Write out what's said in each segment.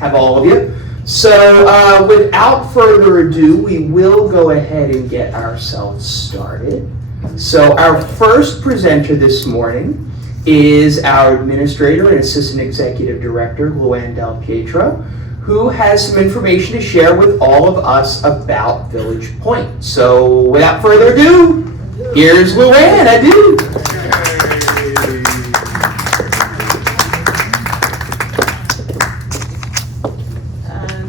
have all of you. So without further ado, we will go ahead and get ourselves started. So our first presenter this morning is our Administrator and Assistant Executive Director, Luann Del Pietro, who has some information to share with all of us about Village Point. So without further ado, here's Luann. Adieu.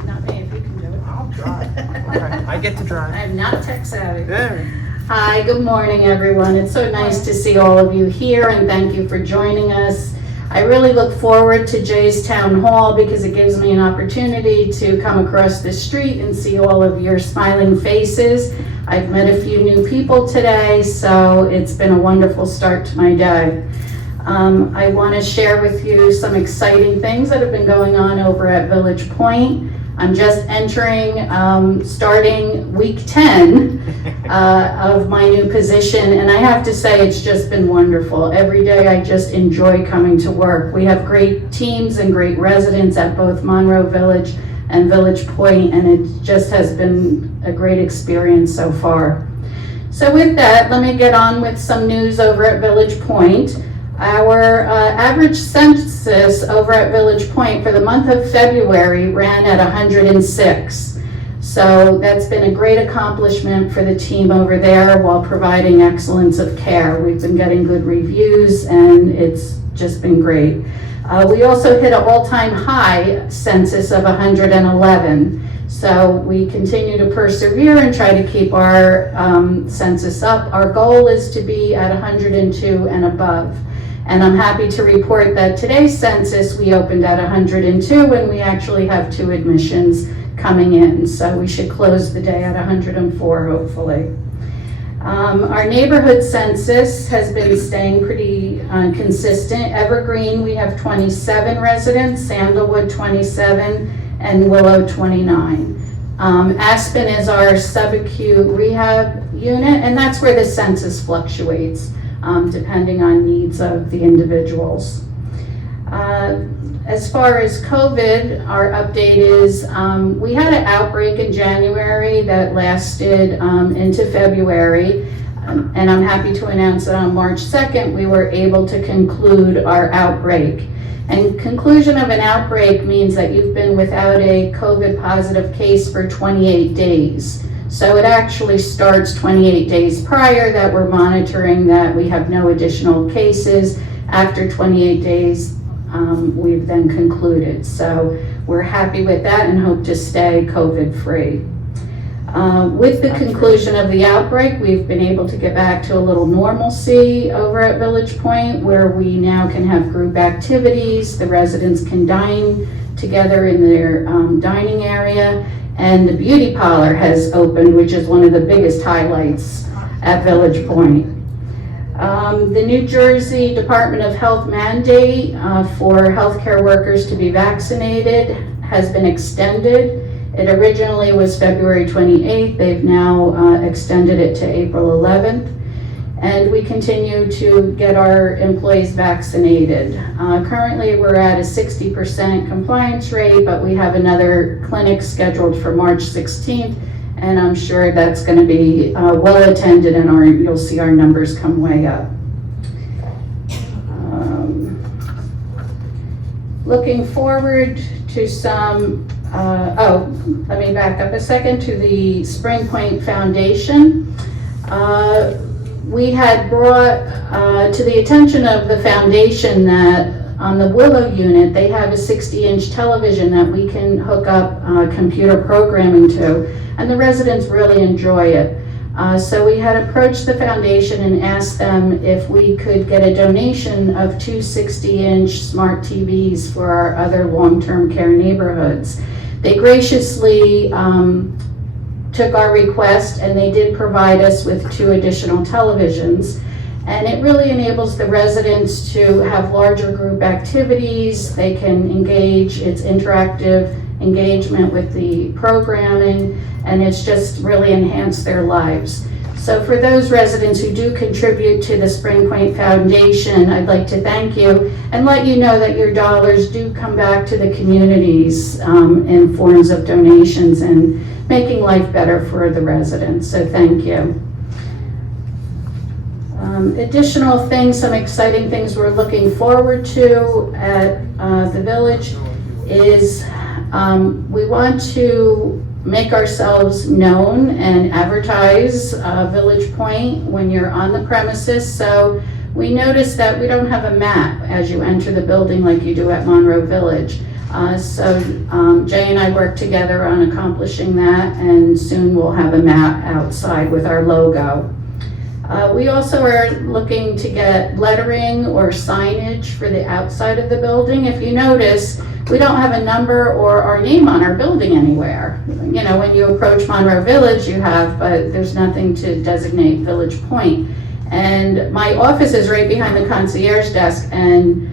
Not me, if you can do it. I'll try. I get to drive. I'm not tech savvy. There. Hi, good morning, everyone. It's so nice to see all of you here, and thank you for joining us. I really look forward to Jay's Town Hall because it gives me an opportunity to come across the street and see all of your smiling faces. I've met a few new people today, so it's been a wonderful start to my day. I want to share with you some exciting things that have been going on over at Village Point. I'm just entering, starting week 10 of my new position, and I have to say it's just been wonderful. Every day I just enjoy coming to work. We have great teams and great residents at both Monroe Village and Village Point, and it just has been a great experience so far. So with that, let me get on with some news over at Village Point. Our average census over at Village Point for the month of February ran at 106. So that's been a great accomplishment for the team over there while providing excellence of care. We've been getting good reviews and it's just been great. We also hit an all-time high census of 111. So we continue to persevere and try to keep our census up. Our goal is to be at 102 and above. And I'm happy to report that today's census, we opened at 102 and we actually have 2 admissions coming in. So we should close the day at 104, hopefully. Our neighborhood census has been staying pretty consistent. Evergreen, we have 27 residents, Sandalwood 27, and Willow 29. Aspen is our subacute rehab unit, and that's where the census fluctuates. Depending on needs of the individuals. As far as COVID, our update is we had an outbreak in January that lasted into February, and I'm happy to announce that on March 2nd, we were able to conclude our outbreak. And conclusion of an outbreak means that you've been without a COVID positive case for 28 days. So it actually starts 28 days prior that we're monitoring that we have no additional cases. After 28 days, we've then concluded. So we're happy with that and hope to stay COVID-free. With the conclusion of the outbreak, we've been able to get back to a little normalcy over at Village Point, where we now can have group activities. The residents can dine together in their dining area. And the beauty parlor has opened, which is one of the biggest highlights at Village Point. The New Jersey Department of Health mandate for healthcare workers to be vaccinated has been extended. It originally was February 28th. They've now extended it to April 11th. And we continue to get our employees vaccinated. Currently, we're at a 60% compliance rate, but we have another clinic scheduled for March 16th, and I'm sure that's going to be well attended, and you'll see our numbers come way up. Looking forward to some, let me back up a second to the Spring Point Foundation. We had brought to the attention of the foundation that on the Willow unit, they have a 60-inch television that we can hook up computer programming to, and the residents really enjoy it. So we had approached the foundation and asked them if we could get a donation of 2 60-inch smart TVs for our other long-term care neighborhoods. They graciously took our request, and they did provide us with 2 additional televisions. And it really enables the residents to have larger group activities. They can engage, it's interactive engagement with the programming, and it's just really enhanced their lives. So for those residents who do contribute to the Spring Point Foundation, I'd like to thank you and let you know that your dollars do come back to the communities in forms of donations and making life better for the residents. So thank you. Additional things, some exciting things we're looking forward to at the village is we want to make ourselves known and advertise Village Point when you're on the premises. So we noticed that we don't have a map as you enter the building like you do at Monroe Village. So Jay and I work together on accomplishing that, and soon we'll have a map outside with our logo. We also are looking to get lettering or signage for the outside of the building. If you notice, we don't have a number or our name on our building anywhere. You know, when you approach Monroe Village, you have, but there's nothing to designate Village Point. And my office is right behind the concierge desk, and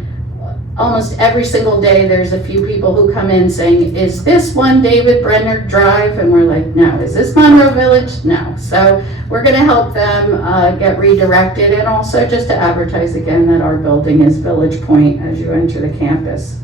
almost every single day there's a few people who come in saying, is this one David Brenner Drive? And we're like, no. Is this Monroe Village? No. So we're going to help them get redirected, and also just to advertise again that our building is Village Point as you enter the campus.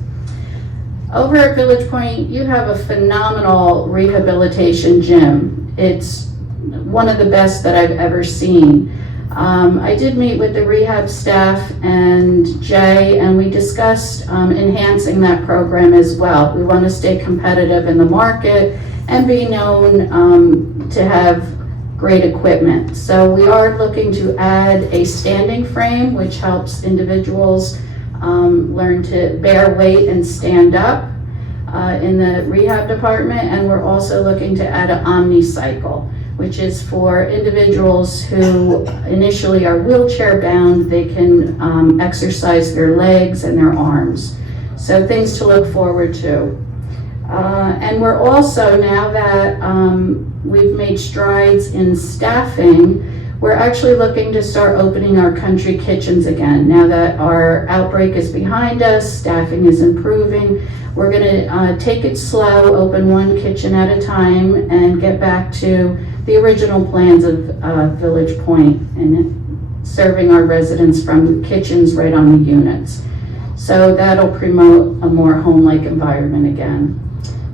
Over at Village Point, you have a phenomenal rehabilitation gym. It's one of the best that I've ever seen. I did meet with the rehab staff and Jay, and we discussed enhancing that program as well. We want to stay competitive in the market and be known to have great equipment. So we are looking to add a standing frame, which helps individuals learn to bear weight and stand up in the rehab department. And we're also looking to add an omnicycle, which is for individuals who initially are wheelchair bound. They can exercise their legs and their arms. So things to look forward to. And we're also, now that we've made strides in staffing, we're actually looking to start opening our country kitchens again. Now that our outbreak is behind us, staffing is improving, we're gonna take it slow, open one kitchen at a time, and get back to the original plans of Village Point and serving our residents from kitchens right on the units. So that'll promote a more home-like environment again.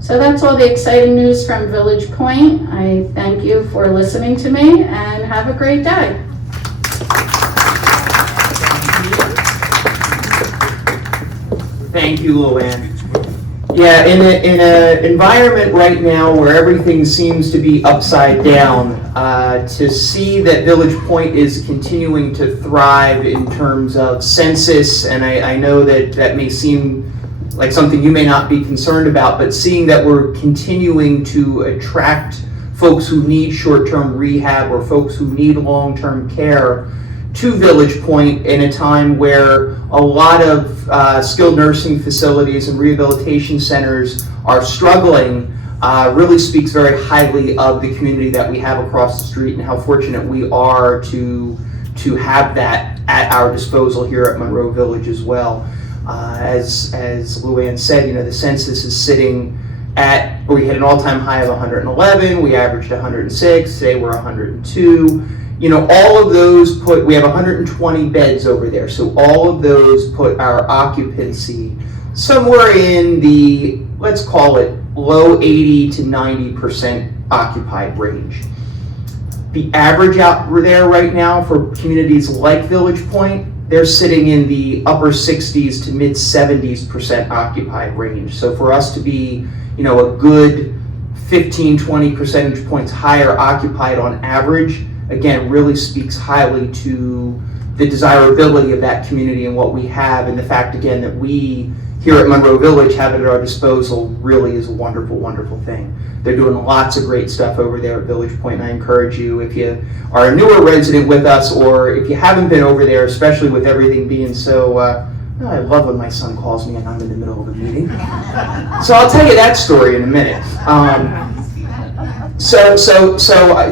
So that's all the exciting news from Village Point. I thank you for listening to me, and have a great day. Thank you, Luann. Yeah, in an environment right now where everything seems to be upside down, to see that Village Point is continuing to thrive in terms of census, and I know that that may seem like something you may not be concerned about, but seeing that we're continuing to attract folks who need short-term rehab or folks who need long-term care to Village Point in a time where a lot of skilled nursing facilities and rehabilitation centers are struggling, really speaks very highly of the community that we have across the street and how fortunate we are to have that at our disposal here at Monroe Village as well. As Luann said, you know, the census is sitting at, we hit an all-time high of 111, we averaged 106, today we're 102. You know, all of those we have 120 beds over there, so all of those put our occupancy somewhere in the, let's call it, low 80 to 90% occupied range. The average out there right now for communities like Village Point, they're sitting in the upper 60s to mid 70% occupied range. So for us to be, you know, a good 15, 20 percentage points higher occupied on average, again, really speaks highly to the desirability of that community and what we have, and the fact, again, that we here at Monroe Village have it at our disposal really is a wonderful, wonderful thing. They're doing lots of great stuff over there at Village Point, and I encourage you, if you are a newer resident with us, or if you haven't been over there, especially with everything being so, I love when my son calls me and I'm in the middle of a meeting. So I'll tell you that story in a minute. So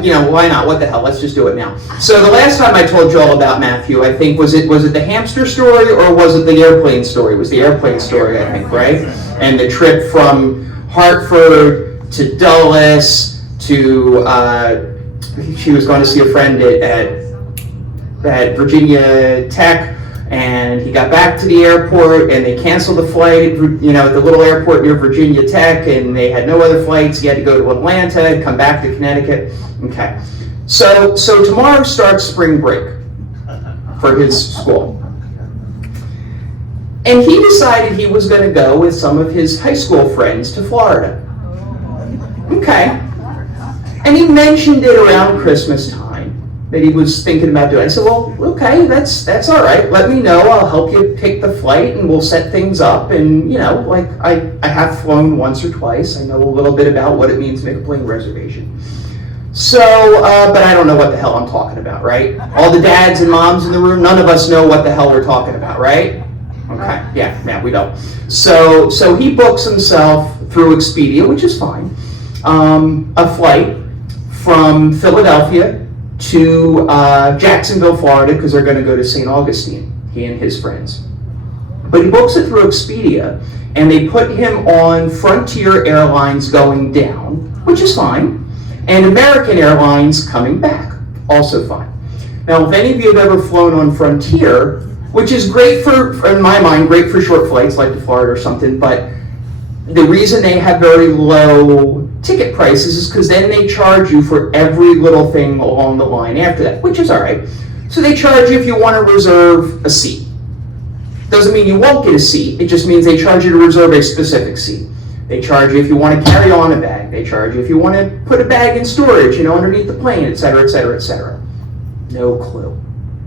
you know, why not? What the hell? Let's just do it now. So the last time I told you all about Matthew, I think, was it the hamster story or was it the airplane story? It was the airplane story, I think, right? And the trip from Hartford to Dulles to she was going to see a friend at Virginia Tech, and he got back to the airport and they canceled the flight, at the little airport near Virginia Tech, and they had no other flights. He had to go to Atlanta and come back to Connecticut. Okay. So tomorrow starts spring break for his school. And he decided he was going to go with some of his high school friends to Florida. Okay. And he mentioned it around Christmas time that he was thinking about doing it. I said, well, okay, that's all right. Let me know. I'll help you pick the flight and we'll set things up. And, I have flown once or twice. I know a little bit about what it means to make a plane reservation. So, but I don't know what the hell I'm talking about, right? All the dads and moms in the room, none of us know what the hell we're talking about, right? Okay, yeah, we don't. So he books himself through Expedia, which is fine, a flight from Philadelphia to Jacksonville, Florida, because they're going to go to St. Augustine, he and his friends. But he books it through Expedia, and they put him on Frontier Airlines going down, which is fine, and American Airlines coming back, also fine. Now, if any of you have ever flown on Frontier, which is great in my mind, great for short flights like to Florida or something, but the reason they have very low ticket prices is because then they charge you for every little thing along the line after that, which is all right. So they charge you if you want to reserve a seat. Doesn't mean you won't get a seat, it just means they charge you to reserve a specific seat. They charge you if you want to carry on a bag. They charge you if you want to put a bag in storage, underneath the plane, et cetera, et cetera, et cetera. No clue.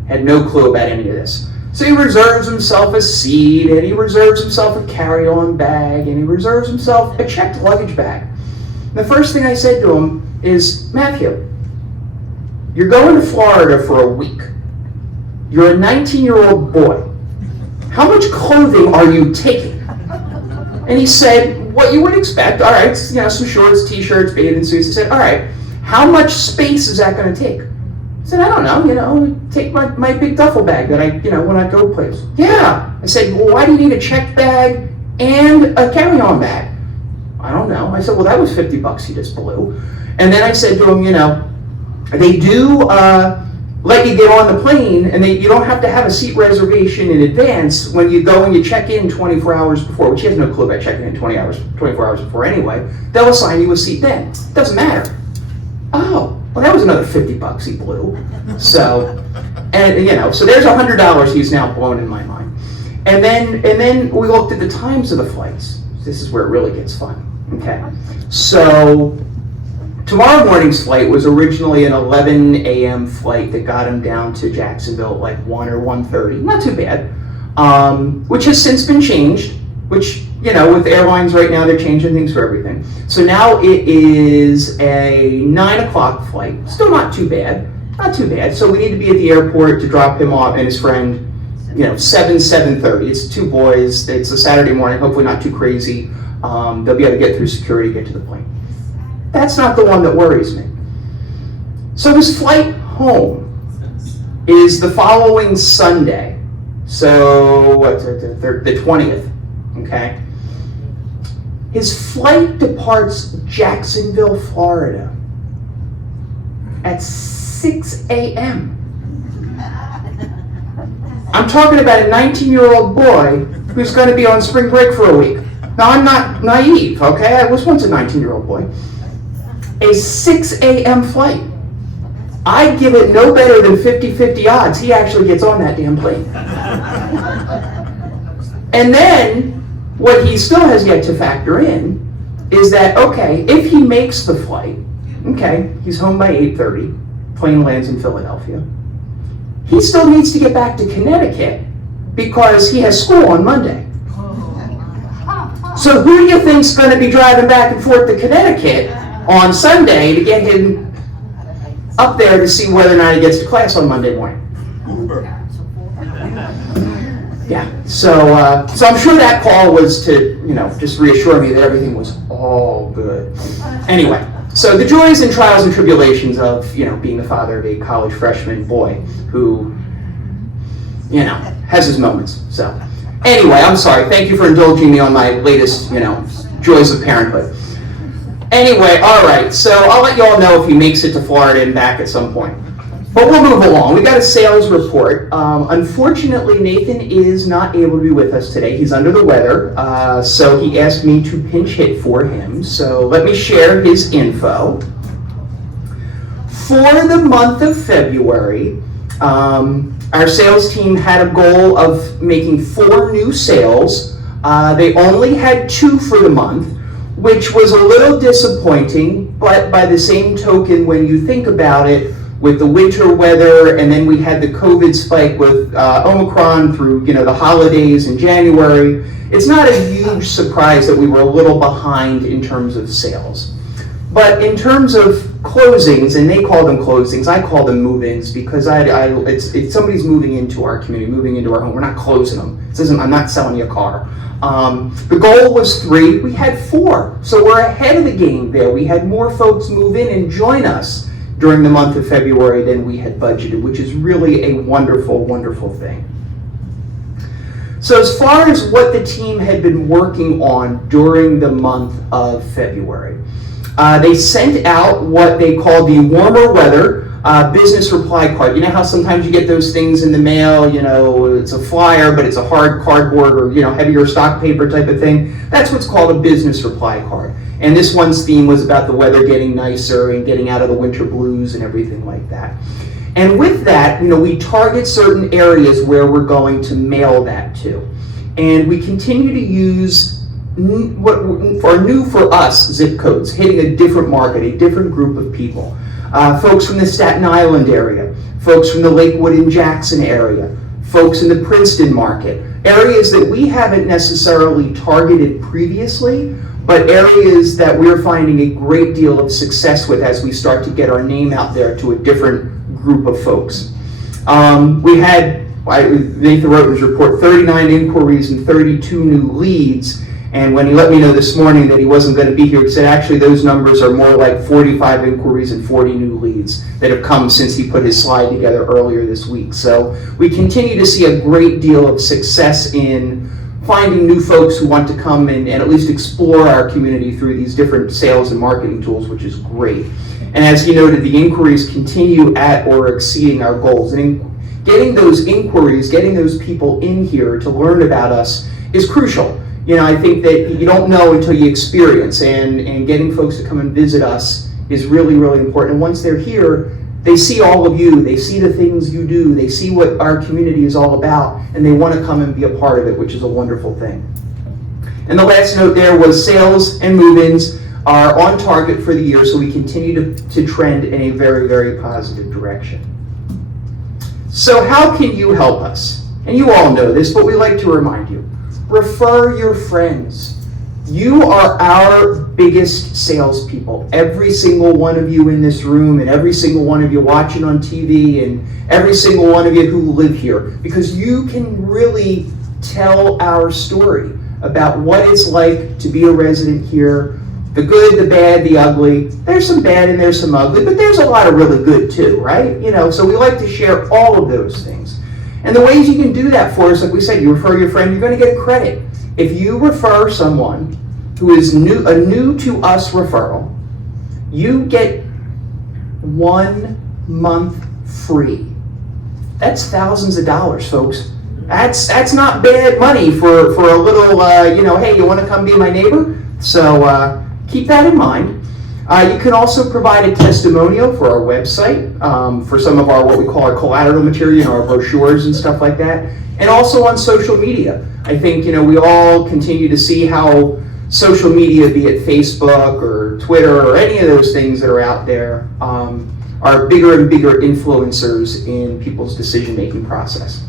Had no clue about any of this. So he reserves himself a seat, and he reserves himself a carry-on bag, and he reserves himself a checked luggage bag. The first thing I said to him is, Matthew, you're going to Florida for a week. You're a 19-year-old boy. How much clothing are you taking? And he said, what you would expect. All right, some shorts, t-shirts, bathing suits. He said, all right, how much space is that going to take? I said, I don't know, take my big duffel bag that when I go places. Yeah. I said, well, why do you need a checked bag and a carry-on bag? I don't know. I said, well, that was $50 he just blew. And then I said to him, they do let you get on the plane, and you don't have to have a seat reservation in advance when you go and you check in 24 hours before, which he has no clue about checking in 24 hours before anyway. They'll assign you a seat then. It doesn't matter. Oh. Well, that was another $50 he blew. So there's $100 he's now blown in my mind. And then we looked at the times of the flights. This is where it really gets fun. Okay. So tomorrow morning's flight was originally an 11 a.m. flight that got him down to Jacksonville at like 1 or 1:30. Not too bad. Which has since been changed, which with airlines right now, they're changing things for everything. So now it is a 9 o'clock flight. Still not too bad. Not too bad. So we need to be at the airport to drop him off and his friend, 7:30. It's two boys. It's a Saturday morning, hopefully not too crazy. They'll be able to get through security, get to the plane. That's not the one that worries me. So his flight home is the following Sunday. So, the 20th, okay? His flight departs Jacksonville, Florida at 6 a.m. I'm talking about a 19-year-old boy who's going to be on spring break for a week. Now, I'm not naive, okay? I was once a 19-year-old boy. A 6 a.m. flight. I'd give it no better than 50-50 odds he actually gets on that damn plane. And then, what he still has yet to factor in is that, okay, if he makes the flight, okay, he's home by 8:30, plane lands in Philadelphia, he still needs to get back to Connecticut because he has school on Monday. So who do you think's going to be driving back and forth to Connecticut on Sunday to get him up there to see whether or not he gets to class on Monday morning? Yeah, so I'm sure that call was to, just reassure me that everything was all good. Anyway, so the joys and trials and tribulations of, being the father of a college freshman boy who, has his moments. So anyway, I'm sorry. Thank you for indulging me on my latest, joys of parenthood. Anyway, all right, so I'll let you all know if he makes it to Florida and back at some point. But we'll move along. We got a sales report. Unfortunately, Nathan is not able to be with us today. He's under the weather, so he asked me to pinch hit for him. So let me share his info. For the month of February, our sales team had a goal of making 4 new sales. They only had 2 for the month, which was a little disappointing, but by the same token, when you think about it, with the winter weather, and then we had the COVID spike with Omicron through the holidays in January, it's not a huge surprise that we were a little behind in terms of sales. But in terms of closings, and they call them closings, I call them move-ins because it's somebody's moving into our community, moving into our home. We're not closing them. This isn't, I'm not selling you a car. The goal was 3. We had 4, so we're ahead of the game there. We had more folks move in and join us during the month of February than we had budgeted, which is really a wonderful, wonderful thing. So as far as what the team had been working on during the month of February, they sent out what they call the warmer weather business reply card. You know how sometimes you get those things in the mail, it's a flyer, but it's a hard cardboard or, heavier stock paper type of thing? That's what's called a business reply card. And this one's theme was about the weather getting nicer and getting out of the winter blues and everything like that. And with that, we target certain areas where we're going to mail that to. And we continue to use new for us zip codes, hitting a different market, a different group of people. Folks from the Staten Island area, folks from the Lakewood and Jackson area, folks in the Princeton market, areas that we haven't necessarily targeted previously, but areas that we're finding a great deal of success with as we start to get our name out there to a different group of folks. We had, Nathan wrote in his report, 39 inquiries and 32 new leads. And when he let me know this morning that he wasn't going to be here, he said actually those numbers are more like 45 inquiries and 40 new leads that have come since he put his slide together earlier this week. So we continue to see a great deal of success in finding new folks who want to come and at least explore our community through these different sales and marketing tools, which is great. And as he noted, the inquiries continue at or exceeding our goals. And getting those inquiries, getting those people in here to learn about us is crucial. I think that you don't know until you experience, and getting folks to come and visit us is really, really important. And once they're here, they see all of you, they see the things you do, they see what our community is all about, and they want to come and be a part of it, which is a wonderful thing. And the last note there was sales and move-ins are on target for the year, so we continue to trend in a very, very positive direction. So how can you help us? And you all know this, but we like to remind you. Refer your friends. You are our biggest salespeople. Every single one of you in this room, and every single one of you watching on TV, and every single one of you who live here, because you can really tell our story about what it's like to be a resident here, the good, the bad, the ugly. There's some bad and there's some ugly, but there's a lot of really good too, right? So we like to share all of those things. And the ways you can do that for us, like we said, you refer your friend, you're going to get a credit. If you refer someone who is a new to us referral, you get 1 month free. That's thousands of dollars, folks. That's not bad money for a little, hey, you want to come be my neighbor? So keep that in mind. You can also provide a testimonial for our website, for some of our what we call our collateral material, our brochures and stuff like that, and also on social media. I think we all continue to see how social media, be it Facebook or Twitter or any of those things that are out there, are bigger and bigger influencers in people's decision-making process.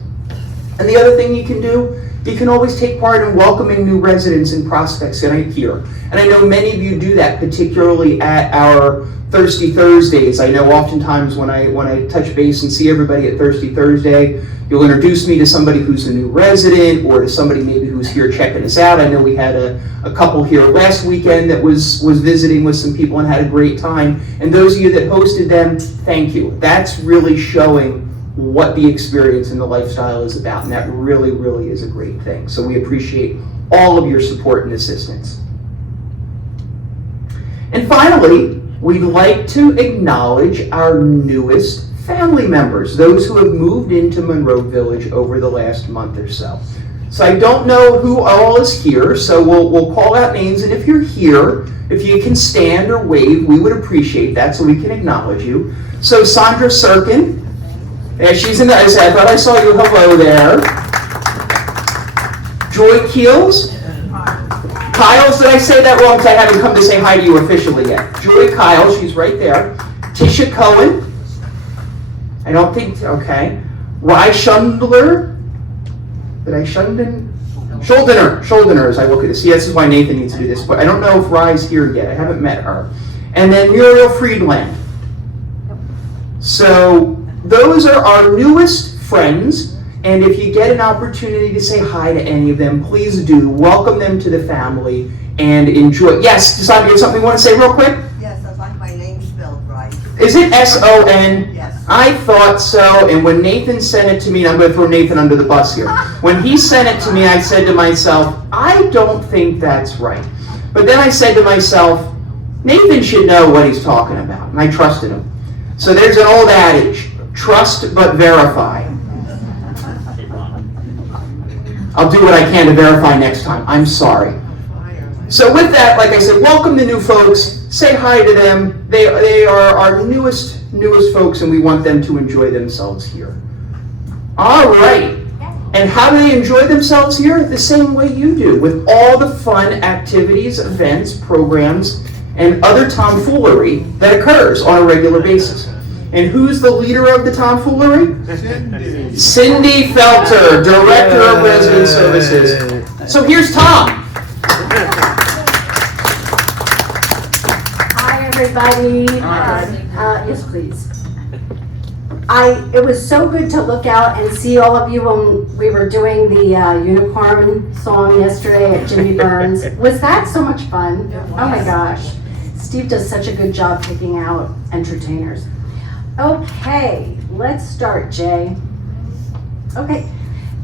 And the other thing you can do, you can always take part in welcoming new residents and prospects here. And I know many of you do that, particularly at our Thirsty Thursdays. I know oftentimes when I touch base and see everybody at Thirsty Thursday, you'll introduce me to somebody who's a new resident or to somebody maybe who's here checking us out. I know we had a couple here last weekend that was visiting with some people and had a great time. And those of you that hosted them, thank you. That's really showing what the experience and the lifestyle is about, and that really, really is a great thing. So we appreciate all of your support and assistance. And finally, we'd like to acknowledge our newest family members, those who have moved into Monroe Village over the last month or so. So I don't know who all is here, so we'll call out names, and if you're here, if you can stand or wave, we would appreciate that so we can acknowledge you. So Sandra Sirkin, yeah, she's in the, I thought I saw you, hello there. Joy Keels. Kyles, did I say that wrong because I haven't come to say hi to you officially yet? Joy Kyle, she's right there. Tisha Cohen. I don't think, okay. Rye Schundler. Did I Schuldener, as I look at this. See, this is why Nathan needs to do this, but I don't know if Rye's here yet. I haven't met her. And then Muriel Friedland. So those are our newest friends, and if you get an opportunity to say hi to any of them, please do. Welcome them to the family and enjoy. Yes, Sandra, you have something you want to say real quick? Yes, I like my name spelled right. Is it S-O-N? Yes. I thought so, and when Nathan sent it to me, and I'm going to throw Nathan under the bus here. When he sent it to me, I said to myself, I don't think that's right. But then I said to myself, Nathan should know what he's talking about, and I trusted him. So there's an old adage, trust but verify. I'll do what I can to verify next time. I'm sorry. So with that, like I said, welcome the new folks. Say hi to them. They are our newest folks, and we want them to enjoy themselves here. All right. And how do they enjoy themselves here? The same way you do, with all the fun activities, events, programs, and other tomfoolery that occurs on a regular basis. And who's the leader of the tomfoolery? Cindy Felter, Director of Resident Services. So here's Tom. Hi, everybody. Yes, please. It was so good to look out and see all of you when we were doing the unicorn song yesterday at Jimmy Burns. Was that so much fun? Oh my gosh. Steve does such a good job picking out entertainers. Okay, let's start, Jay. Okay,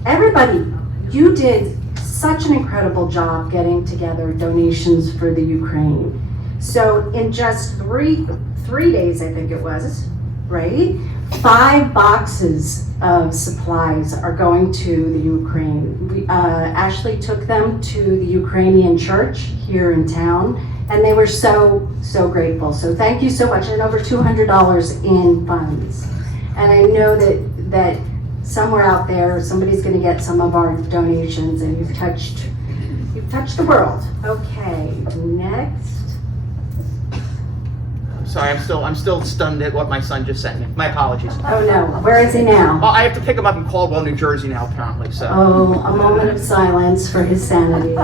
everybody, you did such an incredible job getting together donations for the Ukraine. So in just three days, I think it was, right? 5 boxes of supplies are going to the Ukraine. Ashley took them to the Ukrainian church here in town, and they were so grateful. So thank you so much, and over $200 in funds. And I know that somewhere out there, somebody's gonna get some of our donations, and you've touched the world. Okay, next. Sorry, I'm still stunned at what my son just sent me. My apologies. Oh no, where is he now? Oh, I have to pick him up in Caldwell, New Jersey now, apparently, so. Oh, a moment of silence for his sanity.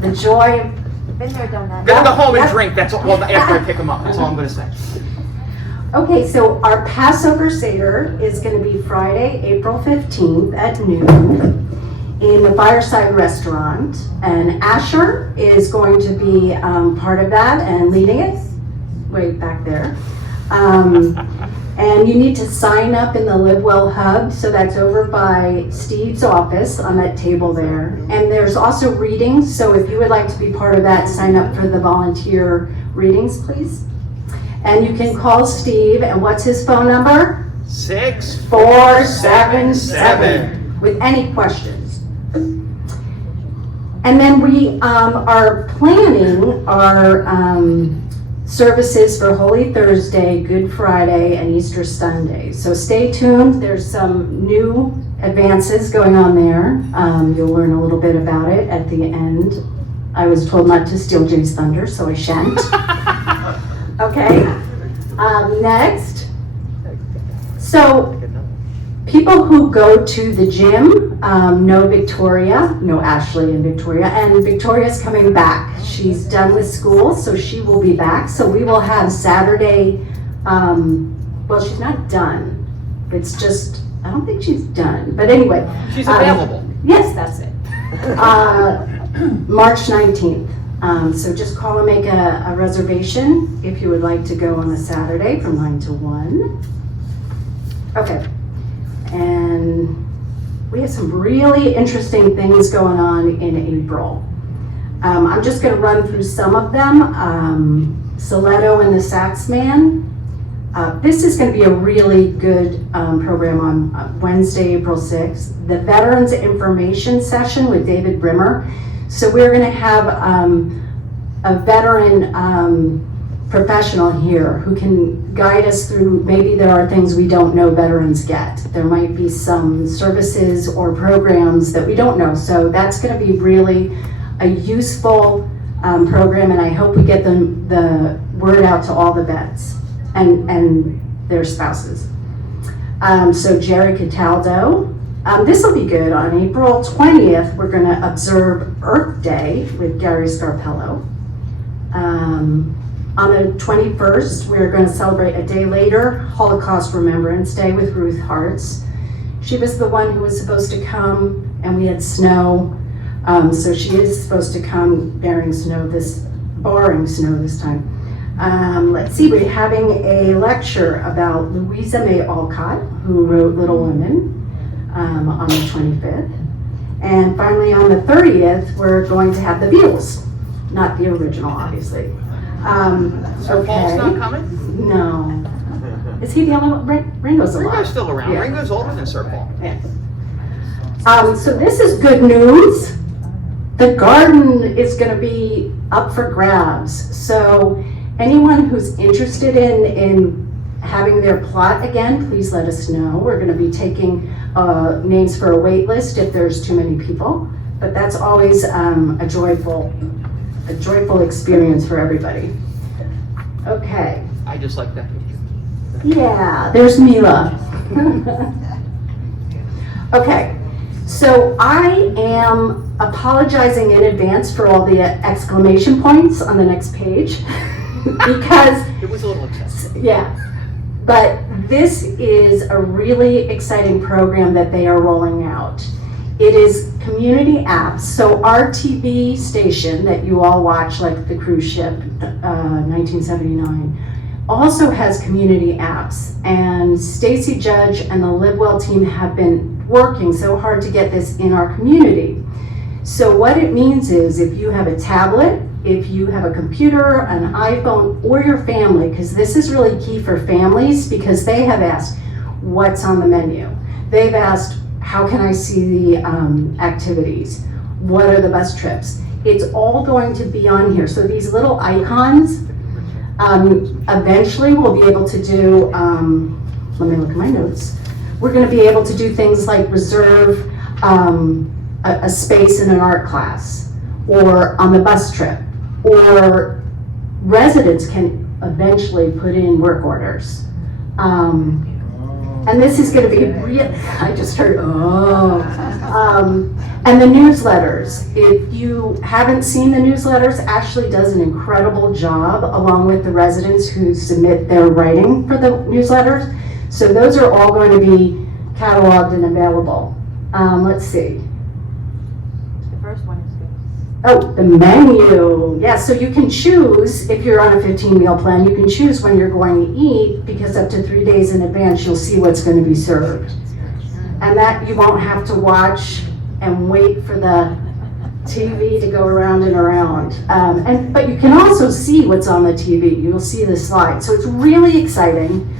The joy of... Been there, done that. Gonna go home and drink, that's all, well, after I pick him up, that's all I'm gonna say. Okay, so our Passover Seder is gonna be Friday, April 15th at noon in the Fireside restaurant. And Asher is going to be part of that and leading it, right back there. And you need to sign up in the Live Well Hub, so that's over by Steve's office on that table there. And there's also readings, so if you would like to be part of that, sign up for the volunteer readings, please. And you can call Steve, and what's his phone number? 6477 with any questions. And then we are planning our services for Holy Thursday, Good Friday, and Easter Sunday. So stay tuned. There's some new advances going on there. You'll learn a little bit about it at the end. I was told not to steal Jay's thunder, so I shan't. Okay. Next. So people who go to the gym know Victoria, know Ashley and Victoria, and Victoria's coming back. She's done with school, so she will be back. So we will have Saturday, well, she's not done. It's just, I don't think she's done, but anyway. She's available. Yes, that's it. March 19th. So just call and make a reservation if you would like to go on a Saturday from 9 to 1. Okay. And we have some really interesting things going on in April. I'm just gonna run through some of them. Soletto and the Saxman. This is gonna be a really good program on Wednesday, April 6th. The Veterans Information Session with David Brimmer. So we're gonna have a veteran professional here who can guide us through, maybe there are things we don't know veterans get. There might be some services or programs that we don't know. So that's gonna be really a useful program, and I hope we get the word out to all the vets and their spouses. So Jerry Cataldo. This will be good. On April 20th, we're gonna observe Earth Day with Gary Scarpello. On the 21st, we're going to celebrate a day later, Holocaust Remembrance Day with Ruth Hartz. She was the one who was supposed to come, and we had snow, so she is supposed to come barring snow this time. Let's see, we're having a lecture about Louisa May Alcott, who wrote Little Women, on the 25th. And finally, on the 30th, we're going to have the Beatles, not the original, obviously. So Paul's not coming? No. Is he the only one? Ringo's alive. Ringo's still around. Yeah. Ringo's older than Sir Paul. Yeah. So this is good news. The garden is going to be up for grabs. So anyone who's interested in having their plot again, please let us know. We're going to be taking names for a wait list if there's too many people. But that's always a joyful experience for everybody. Okay. I just like that picture. Yeah, there's Mila. Okay, so I am apologizing in advance for all the exclamation points on the next page because, It was a little excessive. yeah, but this is a really exciting program that they are rolling out. It is community apps. So our TV station that you all watch, like the cruise ship, 1979, also has community apps. And Stacy Judge and the LiveWell team have been working so hard to get this in our community. So what it means is if you have a tablet, if you have a computer, an iPhone, or your family, because this is really key for families because they have asked, what's on the menu? They've asked, how can I see the activities? What are the bus trips? It's all going to be on here. So these little icons, eventually we'll be able to do, let me look at my notes. We're gonna be able to do things like reserve a space in an art class or on the bus trip, or residents can eventually put in work orders. And this is going to be real. I just heard, and the newsletters. If you haven't seen the newsletters, Ashley does an incredible job along with the residents who submit their writing for the newsletters. So those are all going to be cataloged and available. Let's see. The first one is good. Oh, the menu. Yeah, so you can choose, if you're on a 15-meal plan, you can choose when you're going to eat because up to 3 days in advance, you'll see what's going to be served. And that you won't have to watch and wait for the TV to go around and around. But you can also see what's on the TV. You'll see the slide. So it's really exciting.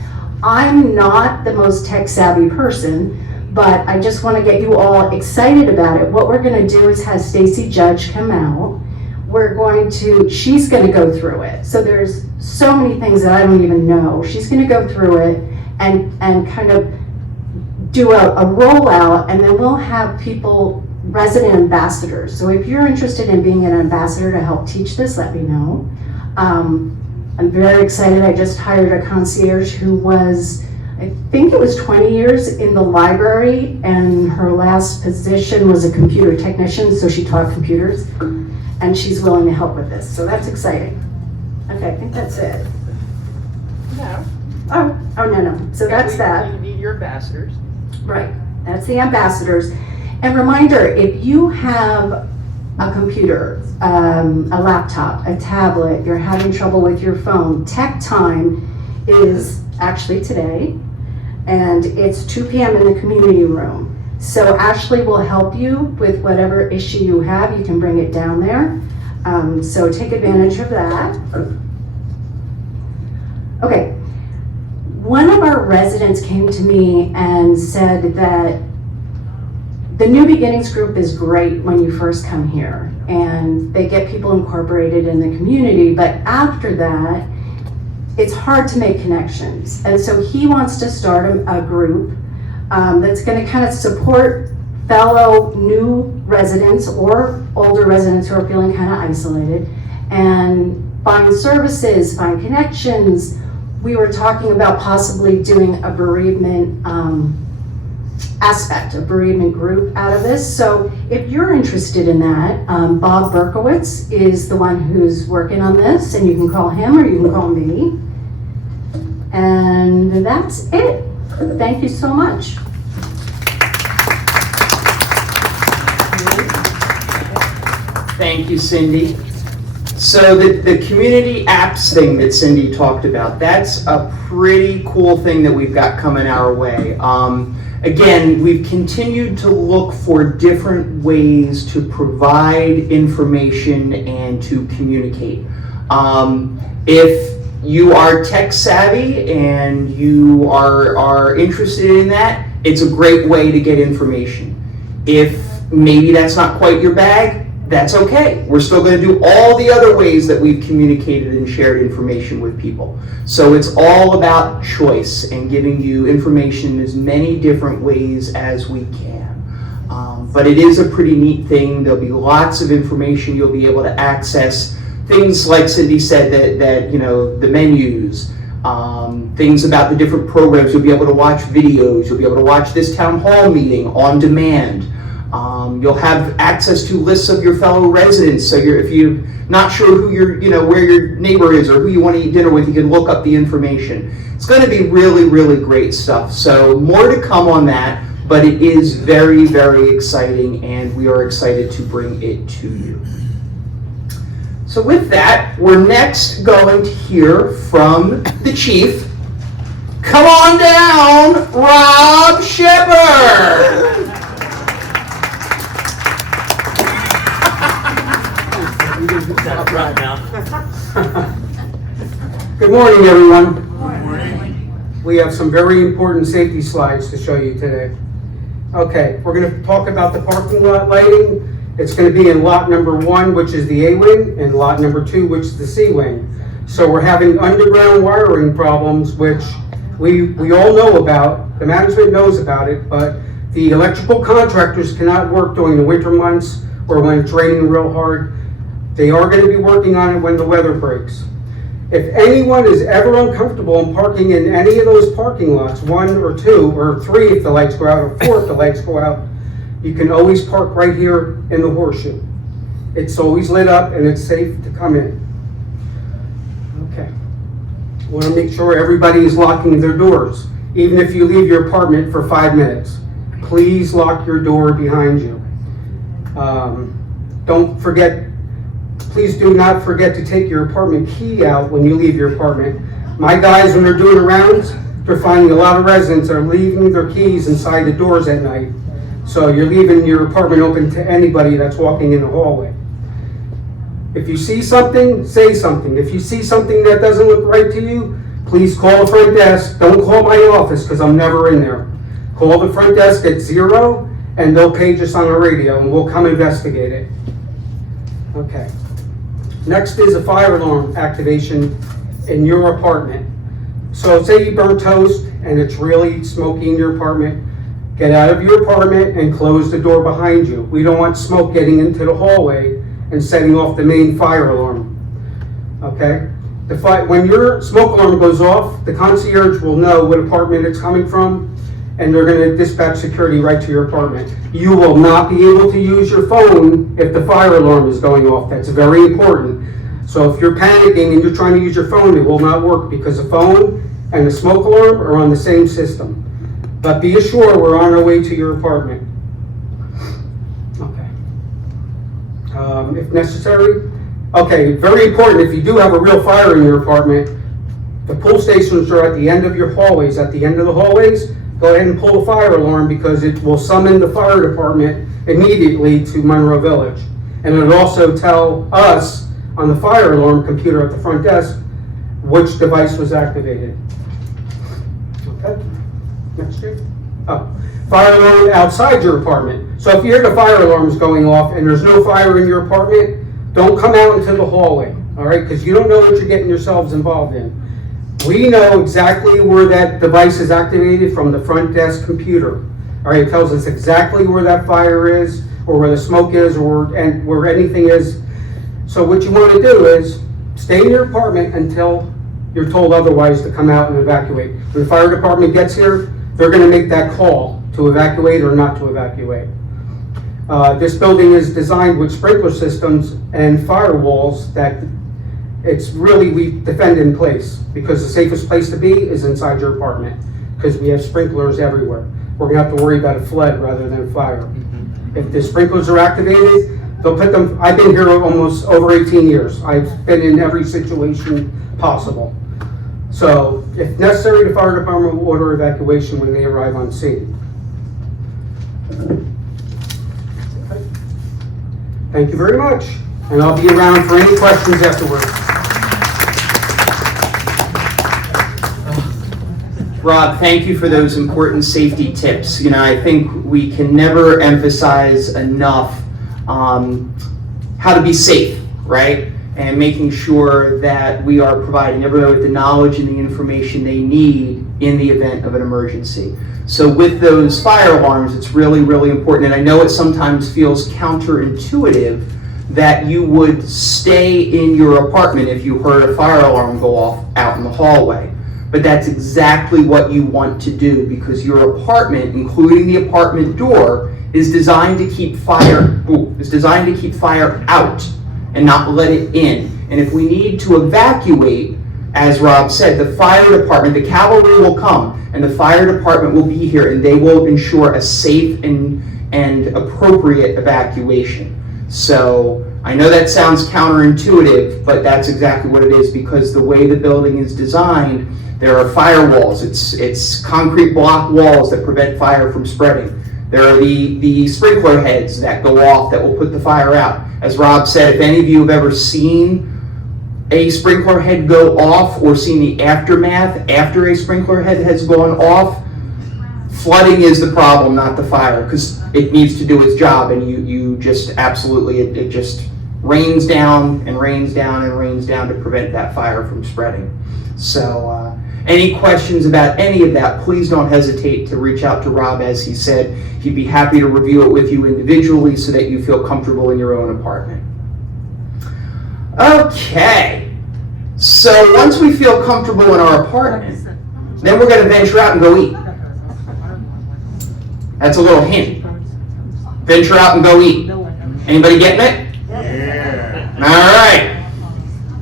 I'm not the most tech-savvy person, but I just want to get you all excited about it. What we're going to do is have Stacy Judge come out. She's going to go through it. So there's so many things that I don't even know. She's going to go through it and kind of do a rollout, and then we'll have people, resident ambassadors. So if you're interested in being an ambassador to help teach this, let me know. I'm very excited. I just hired a concierge who was, I think it was 20 years in the library, and her last position was a computer technician, so she taught computers, and she's willing to help with this, so that's exciting. Okay, I think that's it. No. Oh, no, so that's that. You need your ambassadors. Right, that's the ambassadors. And reminder, if you have a computer, a laptop, a tablet, you're having trouble with your phone, Tech Time is actually today, and it's 2 p.m. in the community room. So Ashley will help you with whatever issue you have. You can bring it down there. So take advantage of that. Okay. One of our residents came to me and said that the New Beginnings group is great when you first come here, and they get people incorporated in the community, but after that, it's hard to make connections. And so he wants to start a group that's going to kind of support fellow new residents or older residents who are feeling kind of isolated and find services, find connections. We were talking about possibly doing a bereavement aspect, a bereavement group out of this. So if you're interested in that, Bob Berkowitz is the one who's working on this, and you can call him or you can call me. And that's it. Thank you so much. Thank you, Cindy. So the community apps thing that Cindy talked about, that's a pretty cool thing that we've got coming our way. Again, we've continued to look for different ways to provide information and to communicate. If you are tech savvy and you are interested in that, it's a great way to get information. If maybe that's not quite your bag, that's okay. We're still going to do all the other ways that we've communicated and shared information with people. So it's all about choice and giving you information in as many different ways as we can. But it is a pretty neat thing. There'll be lots of information you'll be able to access. Things like Cindy said, that you know, the menus, things about the different programs. You'll be able to watch videos. You'll be able to watch this town hall meeting on demand. You'll have access to lists of your fellow residents, so if you're not sure who where your neighbor is or who you want to eat dinner with, you can look up the information. It's going to be really, really great stuff. So more to come on that, but it is very, very exciting, and we are excited to bring it to you. So with that, we're next going to hear from the chief. Come on down, Rob Shepard. Good morning, everyone. Good morning. We have some very important safety slides to show you today. Okay, we're going to talk about the parking lot lighting. It's going to be in lot number 1, which is the A wing, and lot number 2, which is the C wing. So we're having underground wiring problems, which we all know about. The management knows about it, but the electrical contractors cannot work during the winter months or when it's raining real hard. They are going to be working on it when the weather breaks. If anyone is ever uncomfortable in parking in any of those parking lots, 1 or 2 or 3 if the lights go out, or 4 if the lights go out, you can always park right here in the horseshoe. It's always lit up and it's safe to come in. Okay. Want to make sure everybody is locking their doors. Even if you leave your apartment for 5 minutes, please lock your door behind you. Please do not forget to take your apartment key out when you leave your apartment. My guys, when they're doing rounds, they're finding a lot of residents are leaving their keys inside the doors at night. So you're leaving your apartment open to anybody that's walking in the hallway. If you see something, say something. If you see something that doesn't look right to you, please call the front desk. Don't call my office because I'm never in there. Call the front desk at 0 and they'll page us on the radio and we'll come investigate it. Okay. Next is a fire alarm activation in your apartment. So say you burn toast and it's really smoky in your apartment. Get out of your apartment and close the door behind you. We don't want smoke getting into the hallway and setting off the main fire alarm. Okay? When your smoke alarm goes off, the concierge will know what apartment it's coming from, and they're going to dispatch security right to your apartment. You will not be able to use your phone if the fire alarm is going off. That's very important. So if you're panicking and you're trying to use your phone, it will not work because the phone and the smoke alarm are on the same system. But be assured we're on our way to your apartment. Okay. If necessary. Okay, very important, if you do have a real fire in your apartment, the pull stations are at the end of your hallways. At the end of the hallways, go ahead and pull the fire alarm because it will summon the fire department immediately to Monroe Village. And it'll also tell us on the fire alarm computer at the front desk which device was activated. Okay, next year. Oh, fire alarm outside your apartment. So if you hear the fire alarms going off and there's no fire in your apartment, don't come out into the hallway, all right? Because you don't know what you're getting yourselves involved in. We know exactly where that device is activated from the front desk computer. All right, it tells us exactly where that fire is, or where the smoke is, and where anything is. So what you want to do is stay in your apartment until you're told otherwise to come out and evacuate. When the fire department gets here, they're going to make that call to evacuate or not to evacuate. This building is designed with sprinkler systems and firewalls that it's really, we defend in place, because the safest place to be is inside your apartment, because we have sprinklers everywhere. We're gonna have to worry about a flood rather than a fire. If the sprinklers are activated, they'll put them, I've been here almost over 18 years. I've been in every situation possible. So if necessary, the fire department will order evacuation when they arrive on scene. Thank you very much, and I'll be around for any questions afterwards. Rob, thank you for those important safety tips. You know, I think we can never emphasize enough how to be safe, right? And making sure that we are providing everyone with the knowledge and the information they need in the event of an emergency. So with those fire alarms, it's really, really important. And I know it sometimes feels counterintuitive that you would stay in your apartment if you heard a fire alarm go off out in the hallway. But that's exactly what you want to do, because your apartment, including the apartment door, is designed to keep fire out and not let it in. And if we need to evacuate, as Rob said, the fire department, the cavalry will come, and the fire department will be here, and they will ensure a safe and appropriate evacuation. So I know that sounds counterintuitive, but that's exactly what it is, because the way the building is designed, there are firewalls. It's concrete block walls that prevent fire from spreading. There are the sprinkler heads that go off that will put the fire out. As Rob said, if any of you have ever seen a sprinkler head go off or seen the aftermath after a sprinkler head has gone off, flooding is the problem, not the fire, because it needs to do its job, and you just absolutely, it just rains down and rains down and rains down to prevent that fire from spreading. So any questions about any of that, please don't hesitate to reach out to Rob. As he said, he'd be happy to review it with you individually so that you feel comfortable in your own apartment. Okay, so once we feel comfortable in our apartment, then we're going to venture out and go eat. That's a little hint. Venture out and go eat. Anybody getting it? Yeah. All right.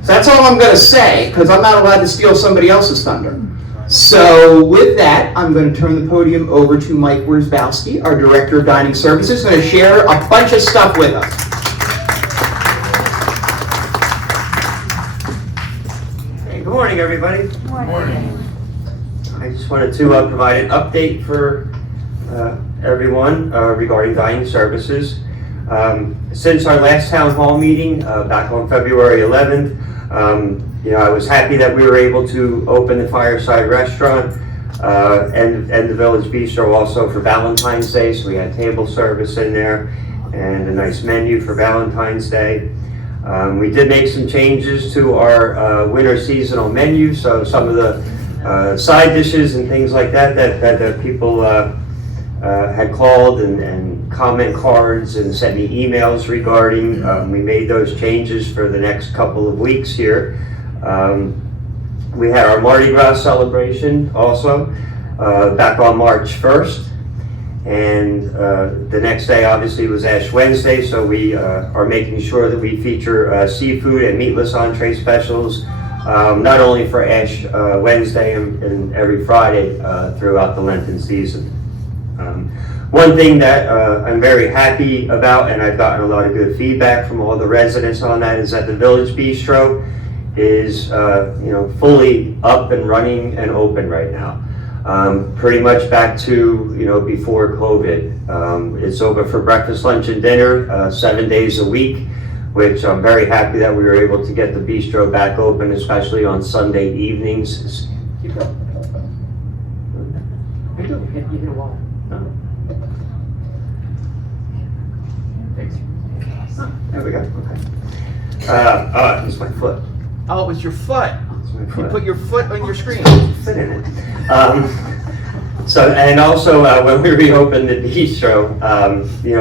So that's all I'm going to say, because I'm not allowed to steal somebody else's thunder. So with that, I'm going to turn the podium over to Mike Wierzbowski, our Director of Dining Services, who's going to share a bunch of stuff with us. Hey, good morning, everybody. Good morning. I just wanted to provide an update for everyone regarding dining services. Since our last town hall meeting back on February 11th, I was happy that we were able to open the Fireside restaurant and the Village Bistro also for Valentine's Day. So we had table service in there and a nice menu for Valentine's Day. We did make some changes to our winter seasonal menu. So some of the side dishes and things like that people had called and comment cards and sent me emails regarding. We made those changes for the next couple of weeks here. We had our Mardi Gras celebration also back on March 1st. And the next day obviously was Ash Wednesday, so we are making sure that we feature seafood and meatless entree specials, not only for Ash Wednesday and every Friday throughout the Lenten season. One thing that I'm very happy about, and I've gotten a lot of good feedback from all the residents on that, is that the Village Bistro is fully up and running and open right now. Pretty much back to, before COVID. It's open for breakfast, lunch, and dinner 7 days a week, which I'm very happy that we were able to get the bistro back open, especially on Sunday evenings. Keep going. You hit a wall. There we go, okay. It's my foot. Oh, it was your foot. It's my You foot. put your foot on your screen. Fit in it. And also, when we reopened the bistro,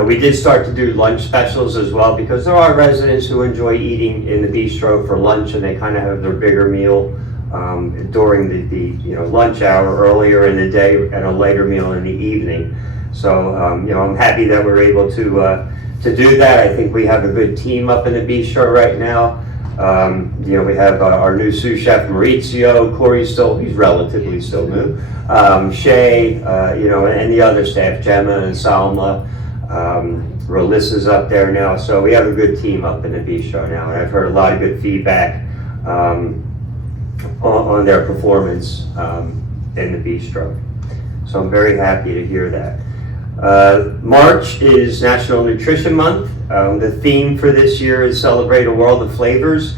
we did start to do lunch specials as well, because there are residents who enjoy eating in the bistro for lunch, and they kind of have their bigger meal during the lunch hour earlier in the day and a later meal in the evening. So, I'm happy that we're able to do that. I think we have a good team up in the bistro right now. We have our new sous chef Maurizio. He's relatively still new. Shay, and the other staff, Gemma and Salma. Rolissa's up there now. So we have a good team up in the bistro now. And I've heard a lot of good feedback on their performance in the bistro. So I'm very happy to hear that. March is National Nutrition Month. The theme for this year is Celebrate a World of Flavors.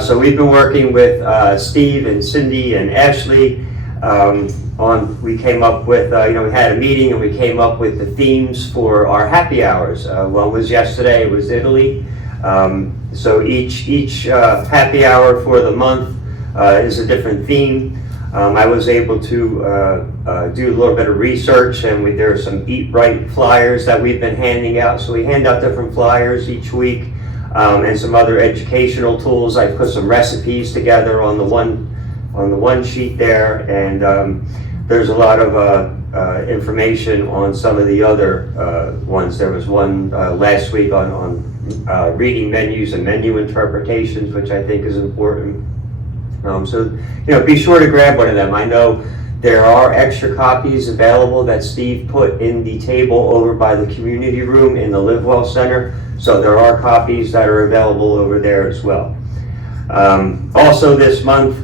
So we've been working with Steve and Cindy and Ashley we came up with, we had a meeting and we came up with the themes for our happy hours. One was yesterday, it was Italy. So each happy hour for the month is a different theme. I was able to do a little bit of research, and there are some Eat Right flyers that we've been handing out. So we hand out different flyers each week, and some other educational tools. I put some recipes together on the one sheet there, and there's a lot of information on some of the other ones. There was one last week on reading menus and menu interpretations, which I think is important. So be sure to grab one of them. I know there are extra copies available that Steve put in the table over by the community room in the Live Well Center. So there are copies that are available over there as well. Also this month,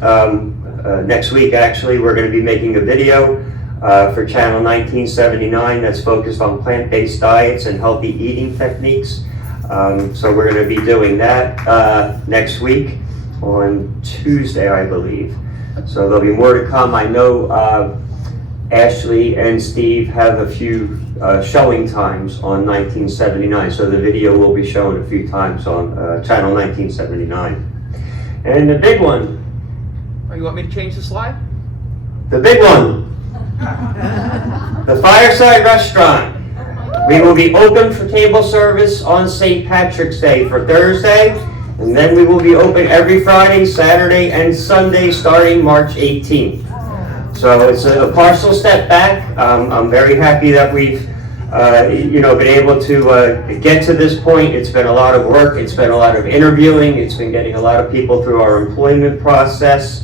next week actually, we're going to be making a video for Channel 1979 that's focused on plant-based diets and healthy eating techniques. So we're going to be doing that next week on Tuesday, I believe. So there'll be more to come. I know Ashley and Steve have a few showing times on 1979, so the video will be shown a few times on Channel 1979. And the big one. Oh, you want me to change the slide? The big one. The Fireside Restaurant. We will be open for table service on St. Patrick's Day for Thursday. And then we will be open every Friday, Saturday, and Sunday starting March 18th. So it's a partial step back. I'm very happy that we've been able to get to this point. It's been a lot of work. It's been a lot of interviewing. It's been getting a lot of people through our employment process,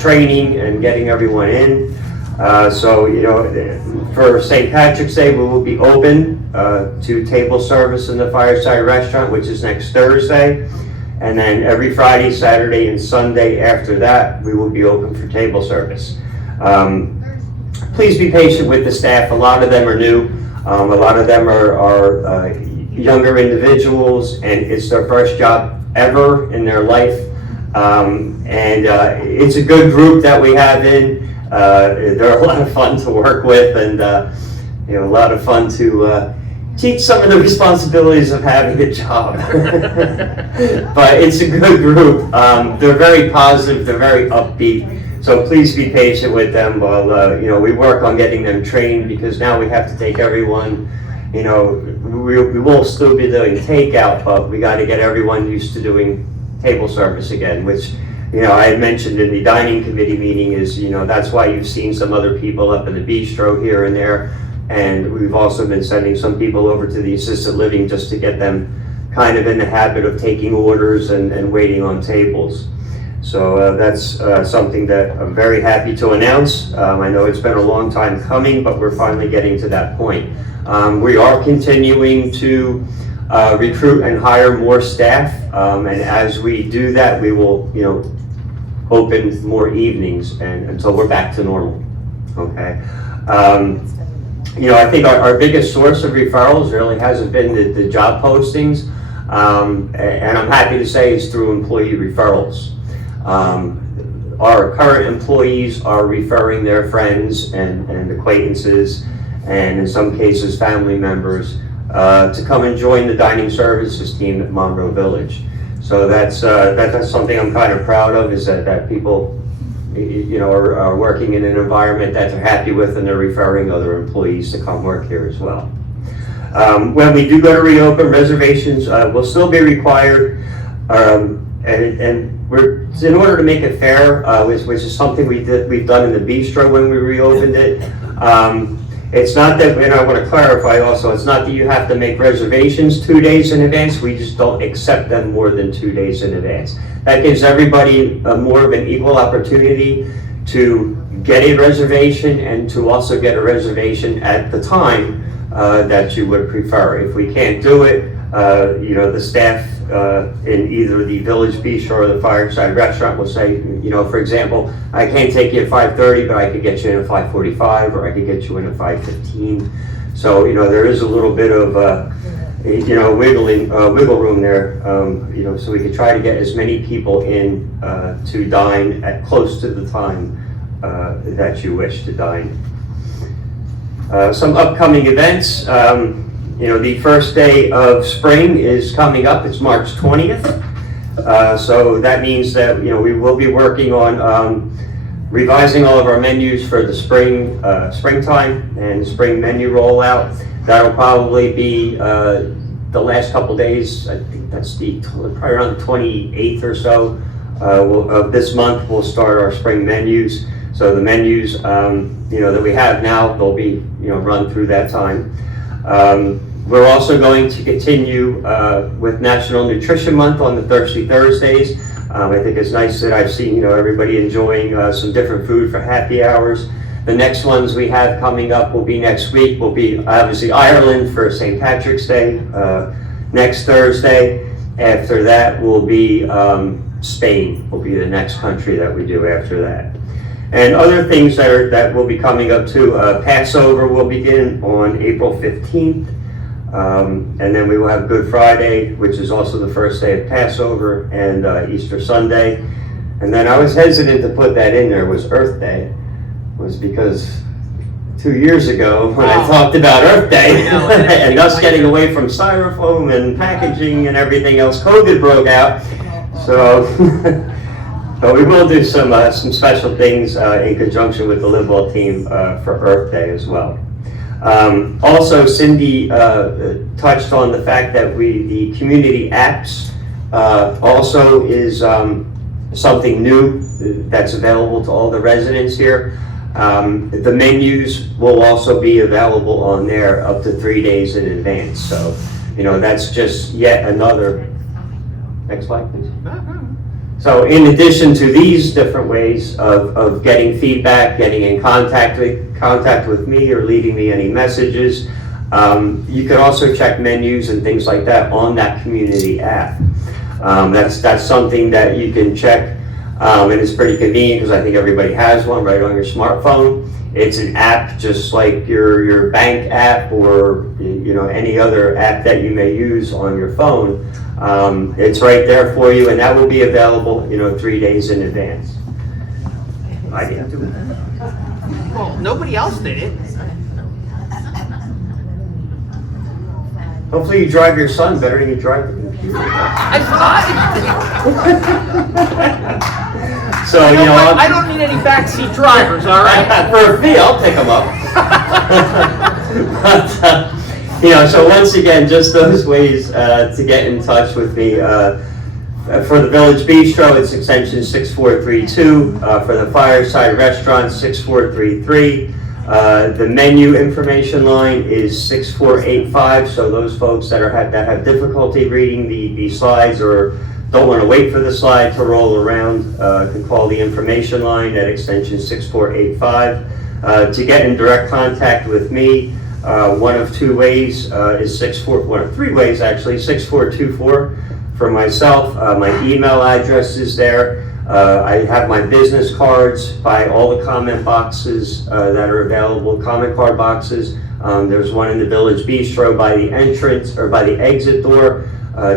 training and getting everyone in. For St. Patrick's Day, we will be open to table service in the Fireside Restaurant, which is next Thursday. And then every Friday, Saturday, and Sunday after that, we will be open for table service. Please be patient with the staff. A lot of them are new. A lot of them are younger individuals, and it's their first job ever in their life. It's a good group that we have in. They're a lot of fun to work with, and a lot of fun to teach some of the responsibilities of having a job. But it's a good group. They're very positive. They're very upbeat. So please be patient with them while we work on getting them trained, because now we have to take everyone. We will still be doing takeout, but we got to get everyone used to doing table service again, which I had mentioned in the dining committee meeting is, that's why you've seen some other people up in the bistro here and there. And we've also been sending some people over to the assisted living just to get them kind of in the habit of taking orders and waiting on tables. So that's something that I'm very happy to announce. I know it's been a long time coming, but we're finally getting to that point. We are continuing to recruit and hire more staff. And as we do that, we will, open more evenings and until we're back to normal. Okay. I think our biggest source of referrals really hasn't been the job postings, and I'm happy to say it's through employee referrals. Our current employees are referring their friends and acquaintances, and in some cases family members, to come and join the dining services team at Monroe Village. So that's something I'm kind of proud of, is that people are working in an environment that they're happy with, and they're referring other employees to come work here as well. When we do go to reopen, reservations will still be required, and we're, in order to make it fair, which is something we've done in the bistro when we reopened it. It's not that, and I want to clarify also, it's not that you have to make reservations 2 days in advance. We just don't accept them more than 2 days in advance. That gives everybody more of an equal opportunity to get a reservation and to also get a reservation at the time that you would prefer. If we can't do it, the staff in either the Village Bistro or the Fireside restaurant will say, for example, I can't take you at 5:30, but I could get you in at 5:45, or I could get you in at 5:15. So, there is a little bit of, wiggle room there, so we could try to get as many people in to dine at close to the time that you wish to dine. Some upcoming events. The first day of spring is coming up. It's March 20th. So that means that, we will be working on revising all of our menus for the springtime and spring menu rollout. That'll probably be the last couple days. I think that's probably around the 28th or so of this month. We'll start our spring menus. So the menus, that we have now, they'll be, run through that time. We're also going to continue with National Nutrition Month on the Thirsty Thursdays. I think it's nice that I've seen, everybody enjoying some different food for happy hours. The next ones we have coming up will be next week. Will be obviously Ireland for St. Patrick's Day next Thursday. After that will be Spain. Will be the next country that we do after that. And other things that will be coming up too. Passover will begin on April 15th. And then we will have Good Friday, which is also the first day of Passover, and Easter Sunday. And then I was hesitant to put that in there, was Earth Day, was because 2 years ago when I talked about Earth Day and us getting away from styrofoam and packaging and everything else, COVID broke out. So, but we will do some special things in conjunction with the Livewell team for Earth Day as well. Also, Cindy touched on the fact that the community apps also is something new that's available to all the residents here. The menus will also be available on there up to 3 days in advance. So, that's just yet another. Next slide, please. So in addition to these different ways of getting feedback, getting in contact with me or leaving me any messages, you can also check menus and things like that on that community app. That's something that you can check, and it's pretty convenient because I think everybody has one right on your smartphone. It's an app just like your bank app or any other app that you may use on your phone. It's right there for you, and that will be available 3 days in advance. I didn't do it. Well, nobody else did it. Hopefully you drive your son better than you drive the computer. So, I don't need any backseat drivers, all right? For a fee, I'll pick them up. But, so once again, just those ways to get in touch with me. For the Village Bistro, it's extension 6432. For the Fireside Restaurant, 6433. The menu information line is 6485. So those folks that have difficulty reading the slides or don't want to wait for the slide to roll around, can call the information line at extension 6485. To get in direct contact with me, one of two ways is one of three ways actually, 6424 for myself. My email address is there. I have my business cards by all the comment boxes that are available, comment card boxes. There's one in the Village Bistro by the entrance, or by the exit door.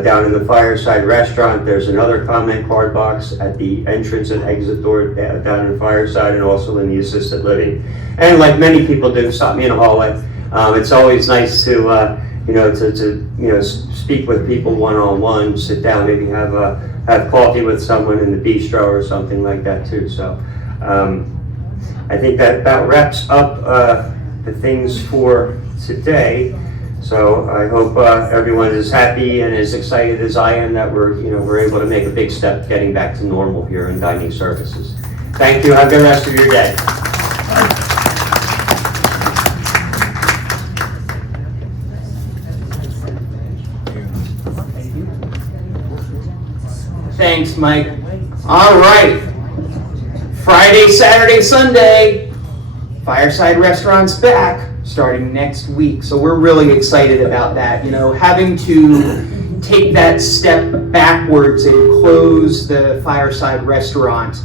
Down in the Fireside restaurant, there's another comment card box at the entrance and exit door down in Fireside, and also in the assisted living. And like many people do, stop me in the hallway. It's always nice to speak with people one-on-one, sit down, maybe have coffee with someone in the bistro or something like that too. So I think that about wraps up the things for today. So I hope everyone is happy and as excited as I am that we're able to make a big step getting back to normal here in dining services. Thank you. Have a good rest of your day. Thanks, Mike. All right. Friday, Saturday, Sunday, Fireside Restaurant's back starting next week. So we're really excited about that. Having to take that step backwards and close the Fireside Restaurant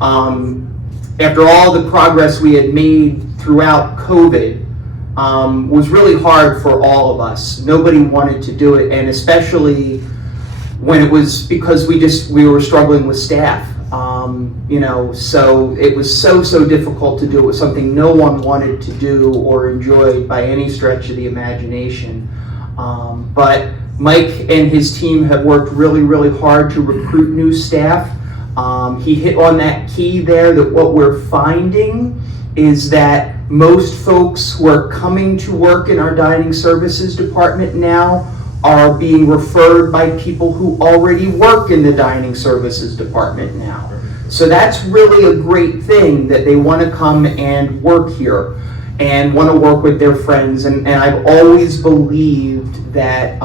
after all the progress we had made throughout COVID was really hard for all of us. Nobody wanted to do it, and especially when it was because we were struggling with staff. So it was so difficult to do. It was something no one wanted to do or enjoyed by any stretch of the imagination. But Mike and his team have worked really hard to recruit new staff. He hit on that key there, that what we're finding is that most folks who are coming to work in our dining services department now are being referred by people who already work in the dining services department now. So that's really a great thing, that they want to come and work here and want to work with their friends. And I've always believed that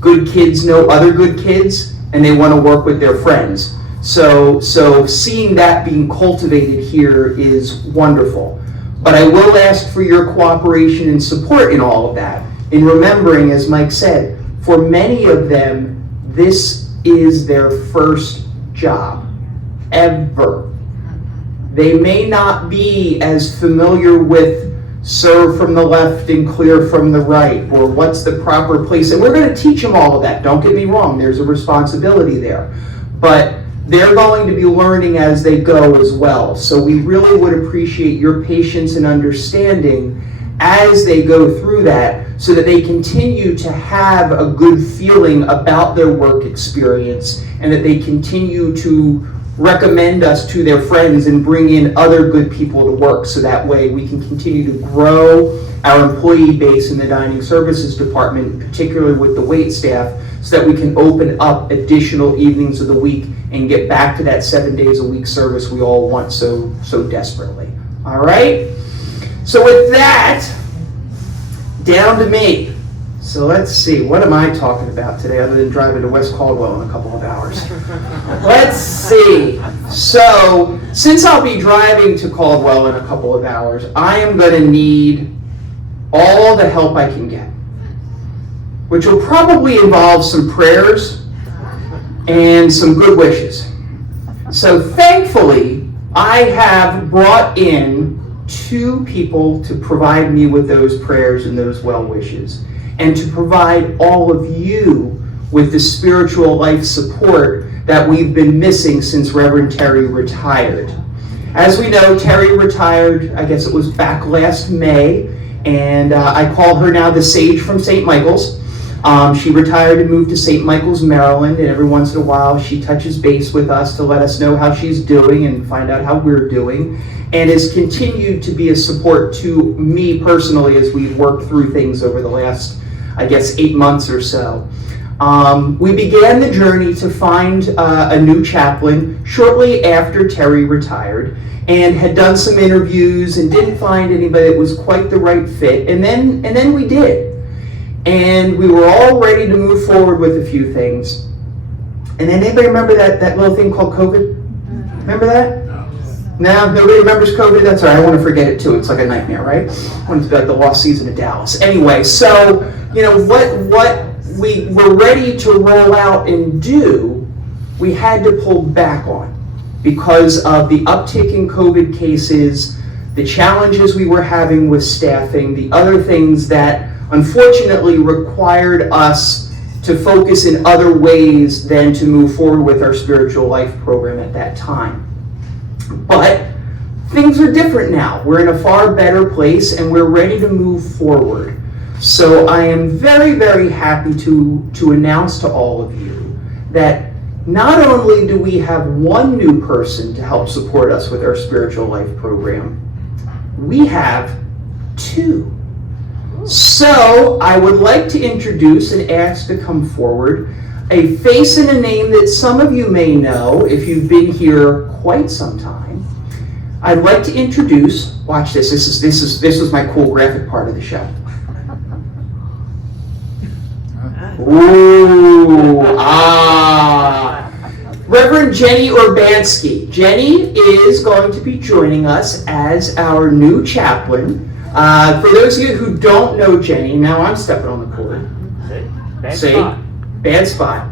good kids know other good kids, and they want to work with their friends. So seeing that being cultivated here is wonderful. But I will ask for your cooperation and support in all of that, in remembering, as Mike said, for many of them, this is their first job ever. They may not be as familiar with serve from the left and clear from the right, or what's the proper place. And we're going to teach them all of that. Don't get me wrong, there's a responsibility there. But they're going to be learning as they go as well. So we really would appreciate your patience and understanding as they go through that, so that they continue to have a good feeling about their work experience, and that they continue to recommend us to their friends and bring in other good people to work, so that way we can continue to grow our employee base in the dining services department, particularly with the wait staff, so that we can open up additional evenings of the week and get back to that 7 days a week service we all want so desperately. All right? So with that, down to me. So let's see, what am I talking about today other than driving to West Caldwell in a couple of hours? Let's see. So since I'll be driving to Caldwell in a couple of hours, I am going to need all the help I can get, which will probably involve some prayers and some good wishes. So thankfully, I have brought in 2 people to provide me with those prayers and those well wishes, and to provide all of you with the spiritual life support that we've been missing since Reverend Terry retired. As we know, Terry retired, I guess it was back last May, and I call her now the Sage from St. Michael's. She retired and moved to St. Michael's, Maryland, and every once in a while she touches base with us to let us know how she's doing and find out how we're doing, and has continued to be a support to me personally as we've worked through things over the last, I guess, 8 months or so. We began the journey to find a new chaplain shortly after Terry retired, and had done some interviews and didn't find anybody that was quite the right fit, and then we did. And we were all ready to move forward with a few things. And then anybody remember that little thing called COVID? Remember that? No, nobody remembers COVID? That's all right, I want to forget it too. It's like a nightmare, right? I want it to be like the lost season of Dallas. Anyway, so, what we were ready to roll out and do, we had to pull back on. because of the uptick in COVID cases, the challenges we were having with staffing, the other things that unfortunately required us to focus in other ways than to move forward with our spiritual life program at that time. But things are different now. We're in a far better place and we're ready to move forward. So I am very, very happy to announce to all of you that not only do we have one new person to help support us with our spiritual life program, we have two. So I would like to introduce and ask to come forward a face and a name that some of you may know if you've been here quite some time. I'd like to introduce, watch this, this is my cool graphic part of the show. Ooh, Reverend Jenny Urbanski. Jenny is going to be joining us as our new chaplain. For those of you who don't know Jenny, now I'm stepping on the cord. Bad spot.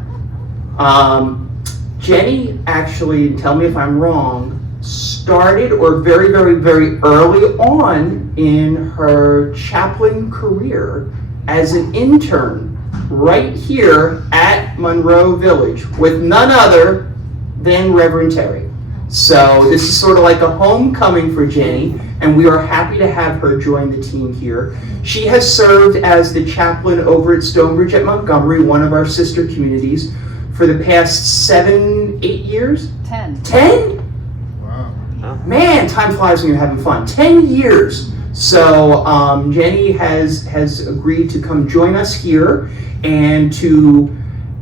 Jenny actually, tell me if I'm wrong, started or very, very, very early on in her chaplain career as an intern right here at Monroe Village with none other than Reverend Terry. So this is sort of like a homecoming for Jenny, and we are happy to have her join the team here. She has served as the chaplain over at Stonebridge at Montgomery, one of our sister communities, for the past 7, 8 years? 10. 10? Wow. Man, time flies when you're having fun. 10 years. So Jenny has agreed to come join us here and to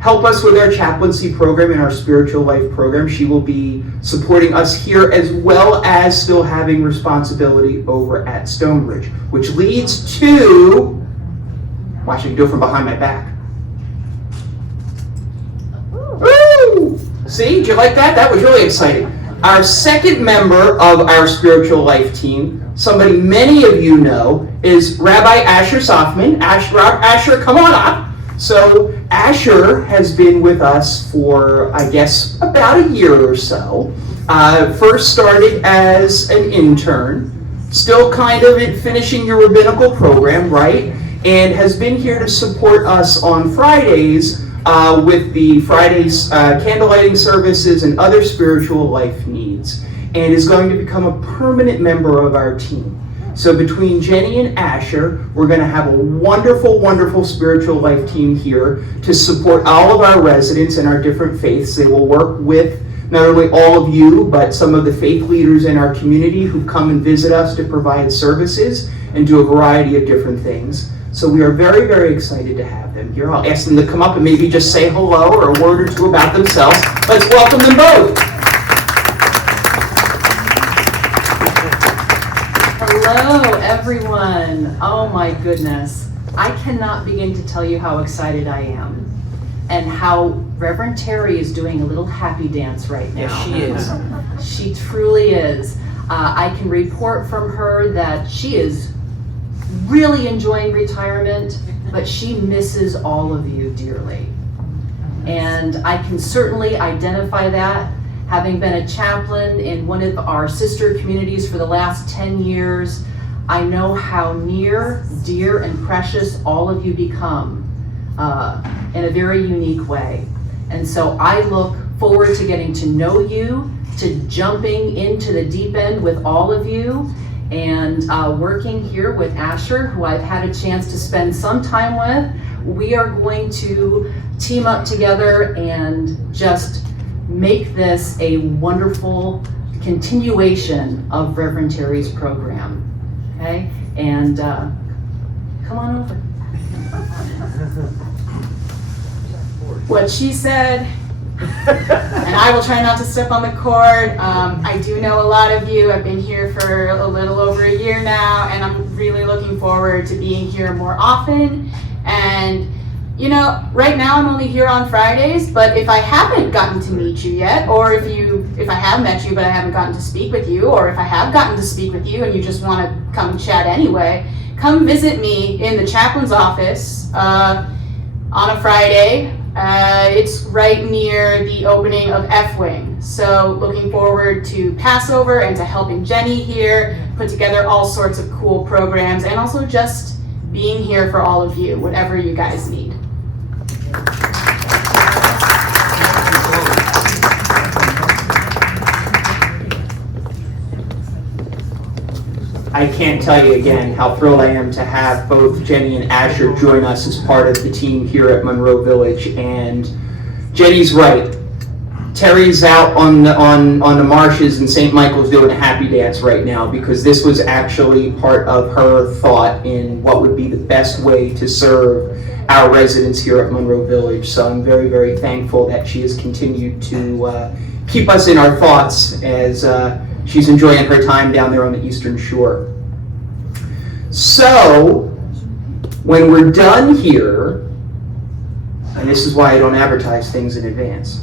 help us with our chaplaincy program and our spiritual life program. She will be supporting us here as well as still having responsibility over at Stonebridge, which leads to, watch, I can do it from behind my back. Woo! See, did you like that? That was really exciting. Our second member of our spiritual life team, somebody many of you know, is Rabbi Asher Softman. Asher, come on up. So Asher has been with us for, I guess, about a year or so. First started as an intern, still kind of finishing your rabbinical program, right? And has been here to support us on Fridays with the Fridays candlelighting services and other spiritual life needs, and is going to become a permanent member of our team. So between Jenny and Asher, we're going to have a wonderful, wonderful spiritual life team here to support all of our residents and our different faiths. They will work with not only all of you, but some of the faith leaders in our community who come and visit us to provide services and do a variety of different things. So we are very, very excited to have them here. I'll ask them to come up and maybe just say hello or a word or two about themselves. Let's welcome them both. Hello, everyone. Oh my goodness. I cannot begin to tell you how excited I am and how Reverend Terry is doing a little happy dance right now. Yes, she is. She truly is. I can report from her that she is really enjoying retirement, but she misses all of you dearly. And I can certainly identify that. Having been a chaplain in one of our sister communities for the last 10 years, I know how near, dear, and precious all of you become in a very unique way. And so I look forward to getting to know you, to jumping into the deep end with all of you, and working here with Asher, who I've had a chance to spend some time with. We are going to team up together and just make this a wonderful continuation of Reverend Terry's program. Okay? And come on over. What she said, and I will try not to step on the cord. I do know a lot of you. I've been here for a little over a year now, and I'm really looking forward to being here more often. And you know, right now I'm only here on Fridays, but if I haven't gotten to meet you yet, or if I have met you but I haven't gotten to speak with you, or if I have gotten to speak with you and you just want to come chat anyway, come visit me in the chaplain's office on a Friday. It's right near the opening of F-Wing. So looking forward to Passover and to helping Jenny here put together all sorts of cool programs, and also just being here for all of you, whatever you guys need. I can't tell you again how thrilled I am to have both Jenny and Asher join us as part of the team here at Monroe Village. And Jenny's right. Terry's out on the marshes in St. Michael's doing a happy dance right now, because this was actually part of her thought in what would be the best way to serve our residents here at Monroe Village. So I'm very, very thankful that she has continued to keep us in our thoughts as she's enjoying her time down there on the Eastern Shore. So, when we're done here, and this is why I don't advertise things in advance,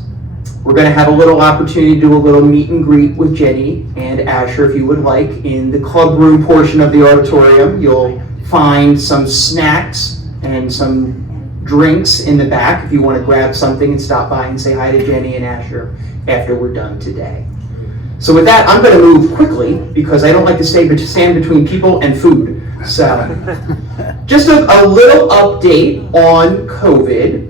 we're going to have a little opportunity to do a little meet and greet with Jenny and Asher, if you would like. In the club room portion of the auditorium, you'll find some snacks and some drinks in the back if you want to grab something and stop by and say hi to Jenny and Asher after we're done today. So with that, I'm going to move quickly because I don't like to stand between people and food. So just a little update on COVID.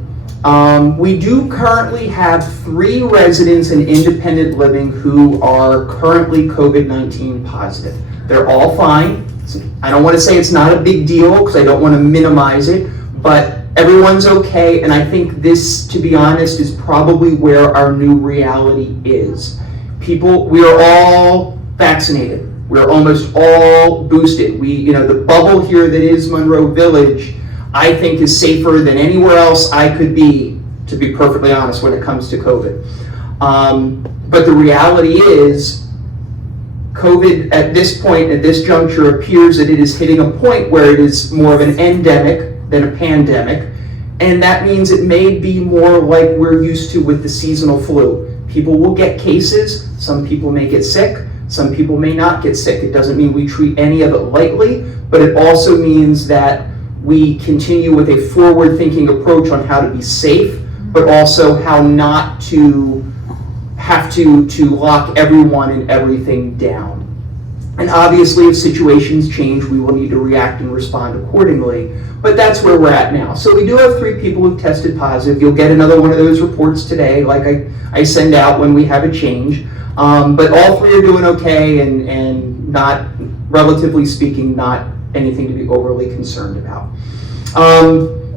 We do currently have 3 residents in independent living who are currently COVID-19 positive. They're all fine. I don't want to say it's not a big deal because I don't want to minimize it, but everyone's okay, and I think this, to be honest, is probably where our new reality is. We are all vaccinated. We're almost all boosted. The bubble here that is Monroe Village, I think, is safer than anywhere else I could be, to be perfectly honest, when it comes to COVID. But the reality is, COVID at this point, at this juncture, appears that it is hitting a point where it is more of an endemic than a pandemic. And that means it may be more like we're used to with the seasonal flu. People will get cases, some people may get sick, some people may not get sick. It doesn't mean we treat any of it lightly, but it also means that we continue with a forward-thinking approach on how to be safe, but also how not to have to lock everyone and everything down. And obviously, if situations change, we will need to react and respond accordingly. But that's where we're at now. So we do have 3 people who've tested positive. You'll get another one of those reports today, like I send out when we have a change. But all 3 are doing okay and not, relatively speaking, not anything to be overly concerned about.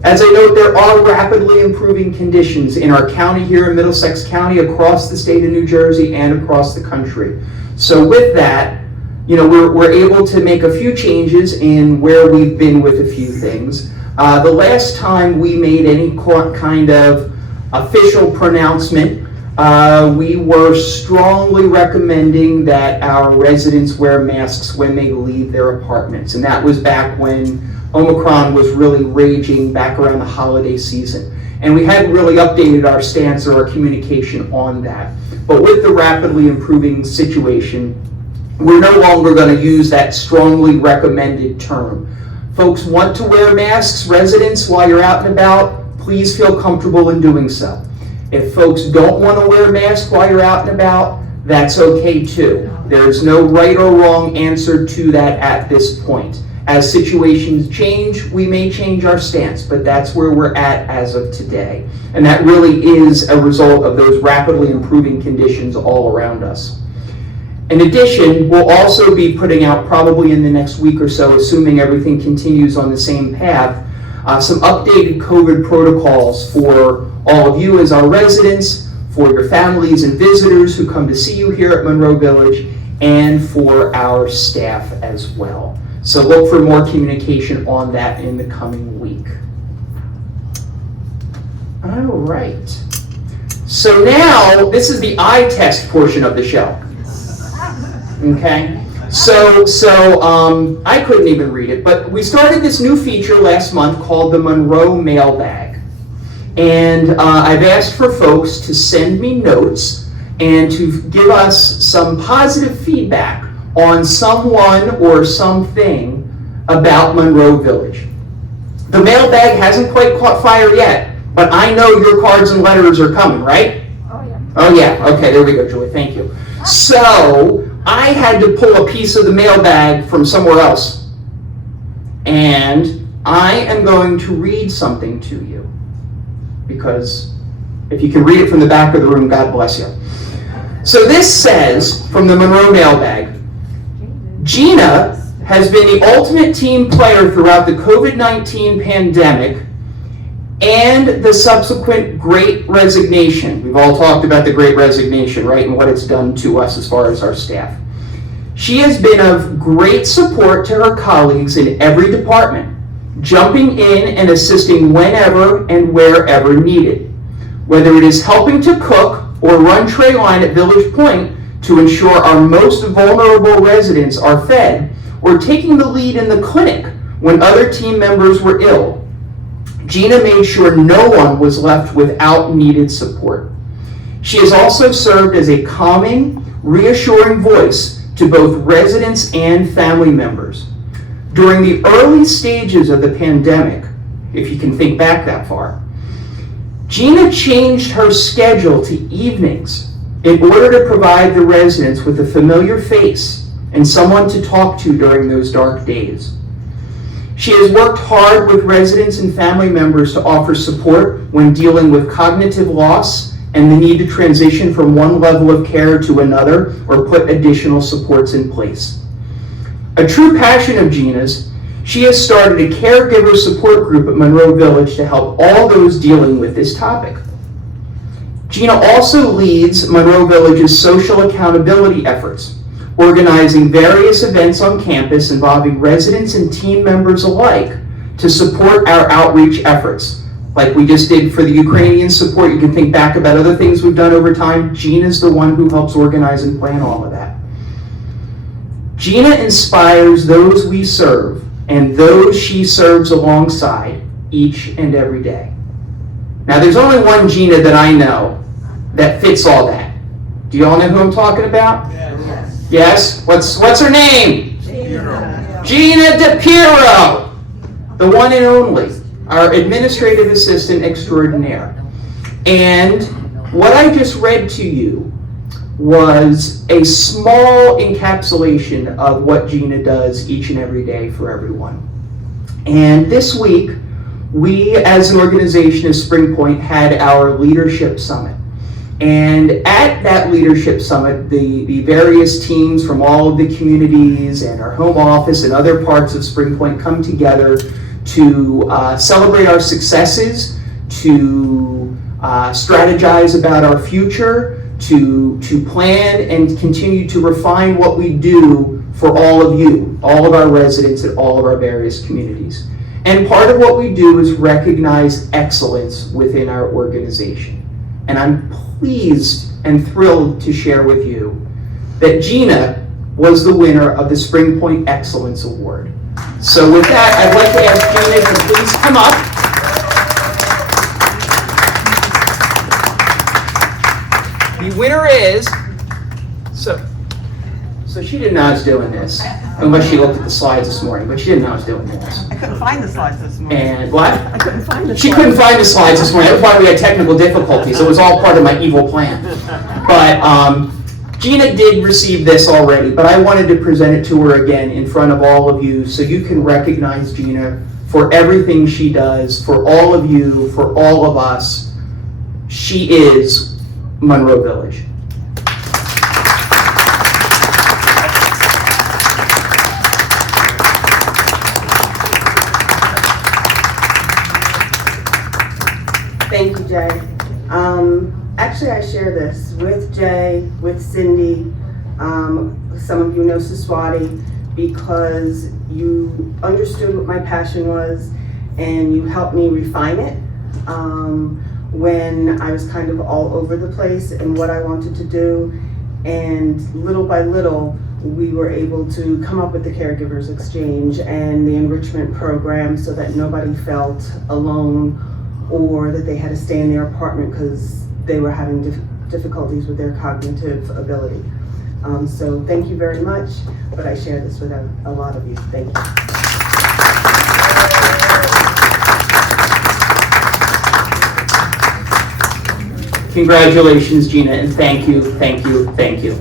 As I note, there are rapidly improving conditions in our county here in Middlesex County, across the state of New Jersey, and across the country. So with that, we're able to make a few changes in where we've been with a few things. The last time we made any kind of official pronouncement, we were strongly recommending that our residents wear masks when they leave their apartments. And that was back when Omicron was really raging back around the holiday season. And we hadn't really updated our stance or our communication on that. But with the rapidly improving situation, we're no longer going to use that strongly recommended term. Folks want to wear masks, residents, while you're out and about, please feel comfortable in doing so. If folks don't want to wear masks while you're out and about, that's okay too. There's no right or wrong answer to that at this point. As situations change, we may change our stance, but that's where we're at as of today. And that really is a result of those rapidly improving conditions all around us. In addition, we'll also be putting out, probably in the next week or so, assuming everything continues on the same path, some updated COVID protocols for all of you as our residents, for your families and visitors who come to see you here at Monroe Village, and for our staff as well. So look for more communication on that in the coming week. All right. So now, this is the eye test portion of the show. Okay, so I couldn't even read it, but we started this new feature last month called the Monroe Mailbag. And I've asked for folks to send me notes and to give us some positive feedback on someone or something about Monroe Village. The mailbag hasn't quite caught fire yet, but I know your cards and letters are coming, right? Oh, yeah. Oh, yeah, okay, there we go, Julie, thank you. So, I had to pull a piece of the mailbag from somewhere else. And I am going to read something to you. Because if you can read it from the back of the room, God bless you. So this says, from the Monroe mailbag, Gina has been the ultimate team player throughout the COVID-19 pandemic and the subsequent Great Resignation. We've all talked about the Great Resignation, right, and what it's done to us as far as our staff. She has been of great support to her colleagues in every department, jumping in and assisting whenever and wherever needed. Whether it is helping to cook or run tray line at Village Point to ensure our most vulnerable residents are fed, or taking the lead in the clinic when other team members were ill, Gina made sure no one was left without needed support. She has also served as a calming, reassuring voice to both residents and family members. During the early stages of the pandemic, if you can think back that far, Gina changed her schedule to evenings in order to provide the residents with a familiar face and someone to talk to during those dark days. She has worked hard with residents and family members to offer support when dealing with cognitive loss and the need to transition from one level of care to another or put additional supports in place. A true passion of Gina's, she has started a caregiver support group at Monroe Village to help all those dealing with this topic. Gina also leads Monroe Village's social accountability efforts, organizing various events on campus involving residents and team members alike to support our outreach efforts. Like we just did for the Ukrainian support, you can think back about other things we've done over time. Gina's the one who helps organize and plan all of that. Gina inspires those we serve and those she serves alongside each and every day. Now there's only one Gina that I know that fits all that. Do you all know who I'm talking about? Yes. Yes? What's her name? Gina DePiero, the one and only, our administrative assistant extraordinaire. And what I just read to you was a small encapsulation of what Gina does each and every day for everyone. And this week, we as an organization as Spring Point had our leadership summit. And at that leadership summit, the various teams from all of the communities and our home office and other parts of Spring Point come together to celebrate our successes, to strategize about our future, to plan and continue to refine what we do for all of you, all of our residents at all of our various communities. And part of what we do is recognize excellence within our organization. And I'm pleased and thrilled to share with you that Gina was the winner of the Spring Point Excellence Award. So with that, I'd like to ask Gina to please come up. The winner is, so she didn't know I was doing this, unless she looked at the slides this morning, but she didn't know I was doing this. I couldn't find the slides this morning. And what? I couldn't find the slides. She couldn't find the slides this morning. That's why we had technical difficulties. It was all part of my evil plan. But Gina did receive this already, but I wanted to present it to her again in front of all of you so you can recognize Gina for everything she does, for all of you, for all of us. She is Monroe Village. Thank you, Jay. Actually, I share this with Jay, with Cindy, some of you know Siswati, because you understood what my passion was and you helped me refine it when I was kind of all over the place and what I wanted to do. And little by little, we were able to come up with the Caregivers Exchange and the enrichment program so that nobody felt alone or that they had to stay in their apartment because they were having difficulties with their cognitive ability. So thank you very much, but I share this with a lot of you. Thank you. Congratulations, Gina, and thank you, thank you, thank you.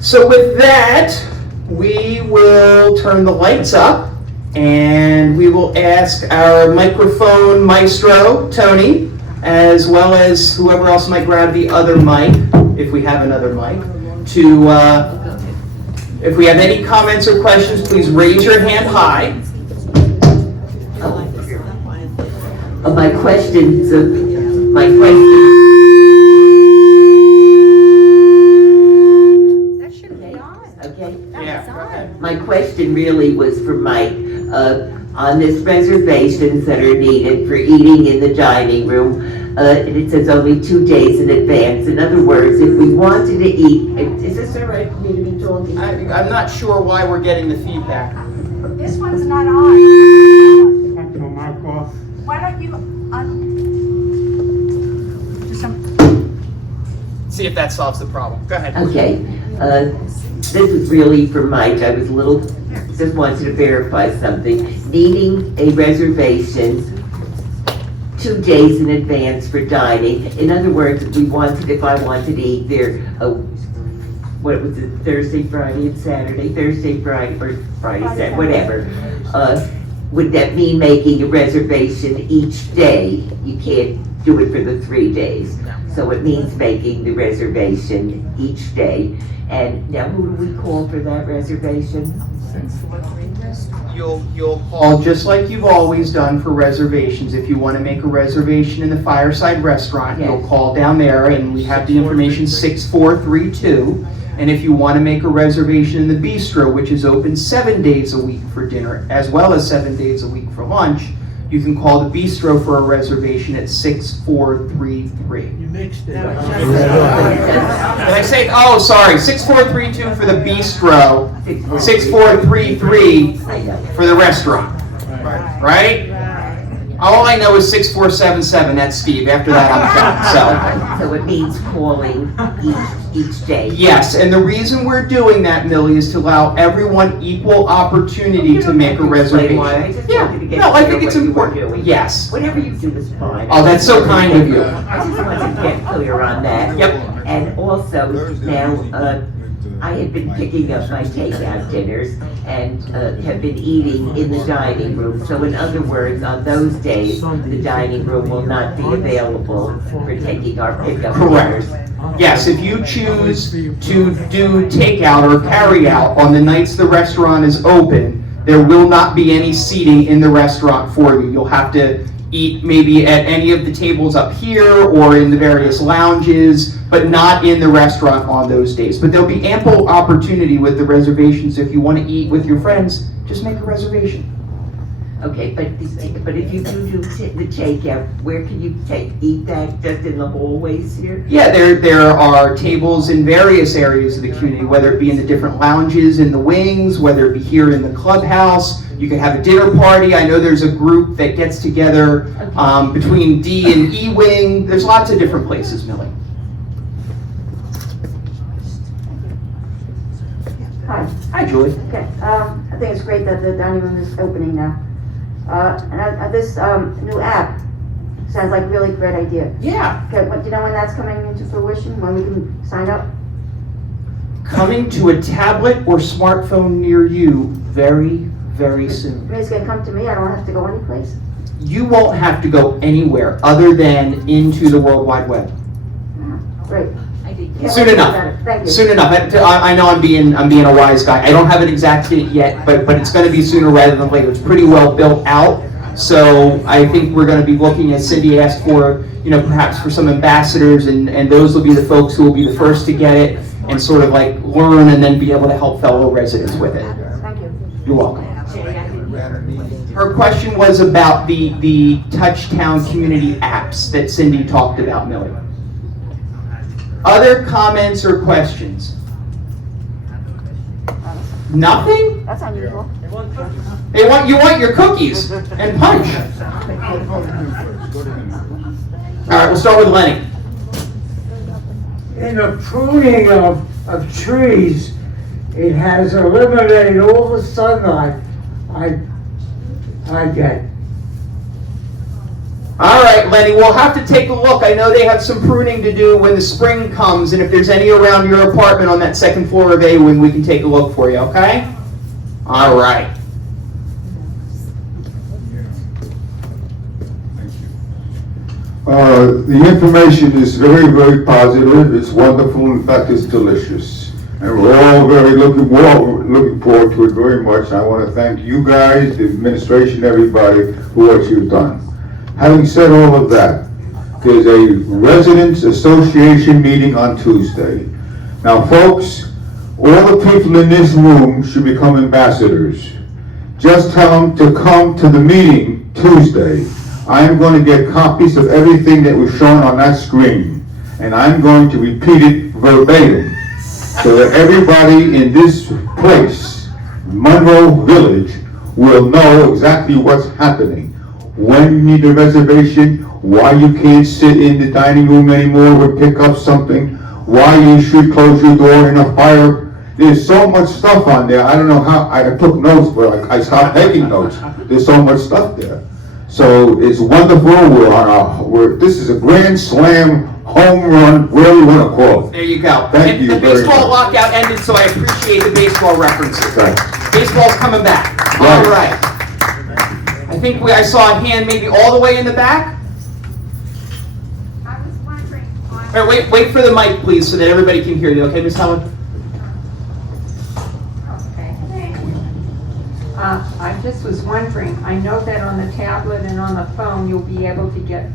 So with that, we will turn the lights up and we will ask our microphone maestro, Tony, as well as whoever else might grab the other mic, if we have another mic, to, if we have any comments or questions, please raise your hand high. My question. That should be on. Okay. Yeah, go ahead. My question really was for Mike. On this reservations that are needed for eating in the dining room, and it says only 2 days in advance. In other words, if we wanted to eat, is this all right for me to be talking? I'm not sure why we're getting the feedback. This one's not on. Why don't you do some? See if that solves the problem. Go ahead. Okay. This is really for Mike. I was just wanted to verify something. Needing a reservation 2 days in advance for dining. In other words, if I wanted to eat there, what was it, Thursday, Friday, and Saturday? Thursday, Friday, or Friday, Saturday, whatever. Would that mean making a reservation each day? You can't do it for the 3 days. No. So it means making the reservation each day. And now who do we call for that reservation? You'll call just like you've always done for reservations. If you want to make a reservation in the Fireside restaurant, you'll call down there and we have the information 6432. And if you want to make a reservation in the bistro, which is open 7 days a week for dinner, as well as 7 days a week for lunch, you can call the bistro for a reservation at 6433. You mixed it. Did I say, oh, sorry, 6432 for the bistro, 6433 for the restaurant, right? All I know is 6477, that's Steve, after that I'm done, so. So it means calling each day. Yes, and the reason we're doing that, Millie, is to allow everyone equal opportunity to make a reservation. I just Yeah, wanted to get no, I think clear it's what you were important. doing. Yes. Whatever you do is fine. Oh, that's so kind of you. I just wanted to get clear on that. Yep. And also, now, I had been picking up my takeout dinners and have been eating in the dining room. So in other words, on those days, the dining room will not be available for taking our pickup Correct. dinners. Yes, if you choose to do takeout or carry out on the nights the restaurant is open, there will not be any seating in the restaurant for you. You'll have to eat maybe at any of the tables up here or in the various lounges, but not in the restaurant on those days. But there'll be ample opportunity with the reservations. If you want to eat with your friends, just make a reservation. Okay, but if you do the takeout, where can you eat that? Just in the hallways here? Yeah, there are tables in various areas of the community, whether it be in the different lounges in the wings, whether it be here in the clubhouse. You can have a dinner party. I know there's a group that gets together between D and E wing. There's lots of different places, Millie. Hi. Hi, Julie. Okay, I think it's great that the dining room is opening now. And this new app sounds like a really great idea. Yeah. Okay, do you know when that's coming into fruition, when we can sign up? Coming to a tablet or smartphone near you very, very soon. I mean, it's gonna come to me, I don't have to go anyplace? You won't have to go anywhere other than into the World Wide Web. Great. Can't Soon wait to enough. look at it. Thank you. Soon enough. I know I'm being a wise guy. I don't have an exact date yet, but it's going to be sooner rather than later. It's pretty well built out, so I think we're going to be looking, as Cindy asked for, perhaps for some ambassadors, and those will be the folks who will be the first to get it and sort of like learn and then be able to help fellow residents with it. Thank you. You're welcome. Her question was about the Touchtown community apps that Cindy talked about, Millie. Other comments or questions? Nothing? That's unusual. You want your cookies and punch. All right, we'll start with Lenny. In the pruning of trees, it has eliminated all the sunlight I get. All right, Lenny, we'll have to take a look. I know they have some pruning to do when the spring comes, and if there's any around your apartment on that second floor of A-Wing, we can take a look for you, okay? All right. The information is very, very positive. It's wonderful. In fact, it's delicious. And we're all very looking forward to it very much. I want to thank you guys, the administration, everybody, for what you've done. Having said all of that, there's a residents association meeting on Tuesday. Now, folks, all the people in this room should become ambassadors. Just tell them to come to the meeting Tuesday. I am going to get copies of everything that was shown on that screen, and I'm going to repeat it verbatim so that everybody in this place, Monroe Village, will know exactly what's happening. When you need a reservation, why you can't sit in the dining room anymore or pick up something, why you should close your door in a fire. There's so much stuff on there. I don't know how, I took notes, but I stopped taking notes. There's so much stuff there. So it's wonderful. This is a grand slam, home run, whatever you want to call it. There you go. Thank you the very baseball much. lockout ended, so I appreciate the baseball references. Thanks. Baseball's coming back. All right. I think I saw a hand maybe all the way in the back. I was wondering. All right, wait for the mic, please, so that everybody can hear you. Okay, Ms. Helen? I just was wondering, I know that on the tablet and on the phone, you'll be able to get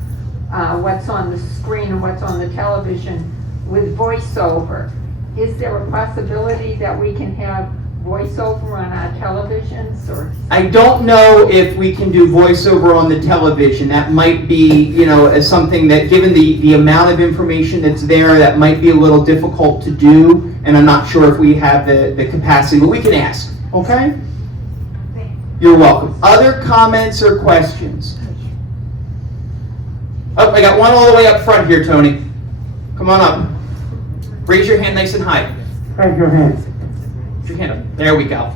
what's on the screen and what's on the television with voiceover. Is there a possibility that we can have voiceover on our televisions, or? I don't know if we can do voiceover on the television. That might be, as something that, given the amount of information that's there, that might be a little difficult to do, and I'm not sure if we have the capacity, but we can ask, okay? You're welcome. Other comments or questions? Oh, I got one all the way up front here, Tony. Come on up. Raise your hand nice and high. Raise your hand. Raise your hand up. There we go.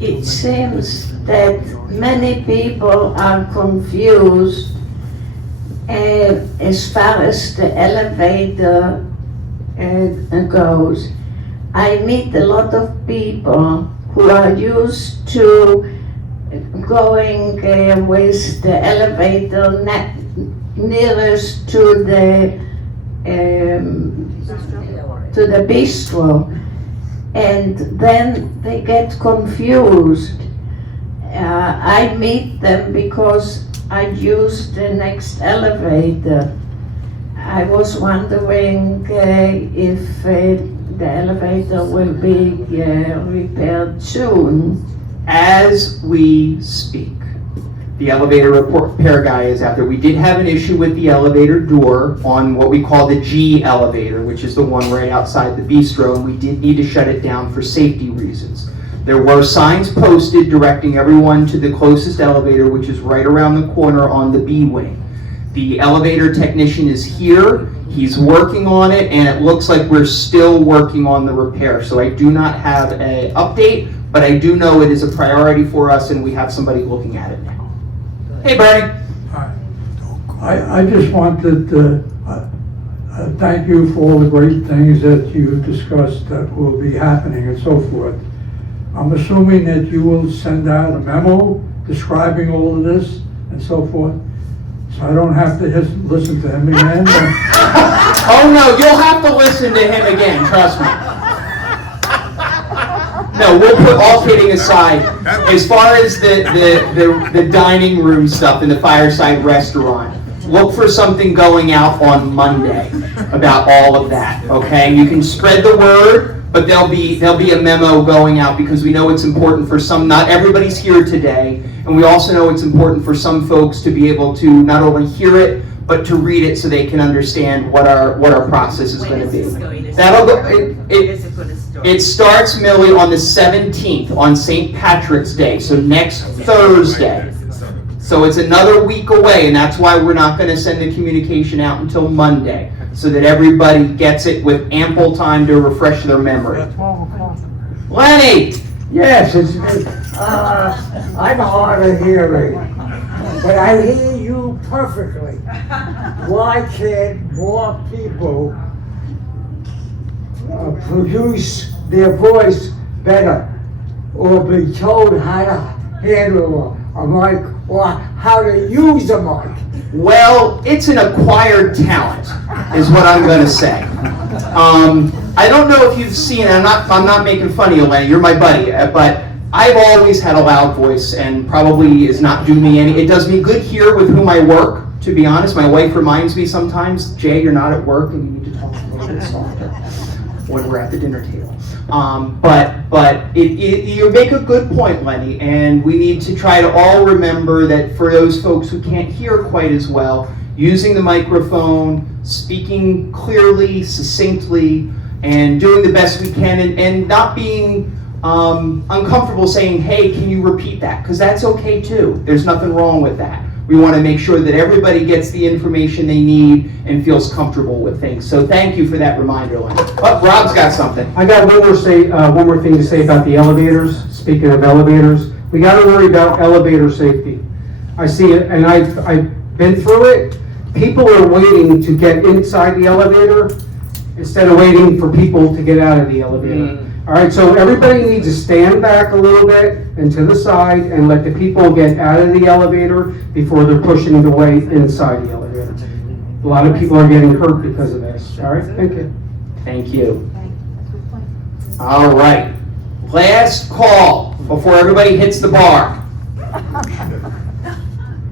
It seems that many people are confused as far as the elevator goes. I meet a lot of people who are used to going with the elevator nearest to the bistro. And then they get confused. I meet them because I use the next elevator. I was wondering if the elevator will be repaired soon. As we speak, the elevator repair guy is out there. We did have an issue with the elevator door on what we call the G elevator, which is the one right outside the bistro, and we did need to shut it down for safety reasons. There were signs posted directing everyone to the closest elevator, which is right around the corner on the B wing. The elevator technician is here. He's working on it, and it looks like we're still working on the repair. So I do not have an update, but I do know it is a priority for us, and we have somebody looking at it now. Hey, Bernie. I just wanted to thank you for all the great things that you discussed that will be happening and so forth. I'm assuming that you will send out a memo describing all of this and so forth, so I don't have to listen to him again. Oh no, you'll have to listen to him again, trust me. No, we'll put all kidding aside. As far as the dining room stuff in the Fireside restaurant, look for something going out on Monday about all of that, okay? You can spread the word, but there'll be a memo going out because we know it's important for some, not everybody's here today, and we also know it's important for some folks to be able to not only hear it, but to read it so they can understand what our process is going to be. That'll go. It starts, Millie, on the 17th, on St. Patrick's Day, so next Thursday. So it's another week away, and that's why we're not gonna send the communication out until Monday, so that everybody gets it with ample time to refresh their memory. Lenny! Yes, it's me. I'm hard of hearing, but I hear you perfectly. Why can't more people produce their voice better, or be told how to handle a mic, or how to use a mic? Well, it's an acquired talent, is what I'm gonna say. I don't know if you've seen, I'm not making fun of you, Lenny, you're my buddy, but I've always had a loud voice, and probably is not doing me any, it does me good here with whom I work, to be honest. My wife reminds me sometimes, Jay, you're not at work and you need to talk a little bit softer when we're at the dinner table. But you make a good point, Lenny, and we need to try to all remember that for those folks who can't hear quite as well, using the microphone, speaking clearly, succinctly, and doing the best we can, and not being uncomfortable saying, hey, can you repeat that? Because that's okay too. There's nothing wrong with that. We want to make sure that everybody gets the information they need and feels comfortable with things. So thank you for that reminder, Lenny. Oh, Rob's got something. I got one more thing to say about the elevators. Speaking of elevators, we got to worry about elevator safety. I see it, and I've been through it. People are waiting to get inside the elevator instead of waiting for people to get out of the elevator. All right, so everybody needs to stand back a little bit and to the side and let the people get out of the elevator before they're pushing the way inside the elevator. A lot of people are getting hurt because of this. All right, thank you. Thank you. All right, last call before everybody hits the bar.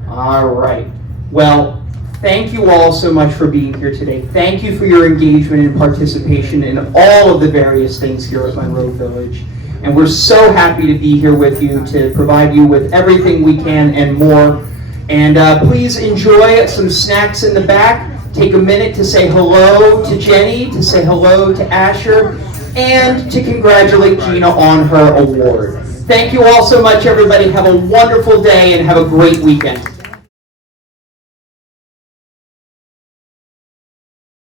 All right, well, thank you all so much for being here today. Thank you for your engagement and participation in all of the various things here at Monroe Village. And we're so happy to be here with you to provide you with everything we can and more. And please enjoy some snacks in the back. Take a minute to say hello to Jenny, to say hello to Asher, and to congratulate Gina on her award. Thank you all so much, everybody. Have a wonderful day and have a great weekend.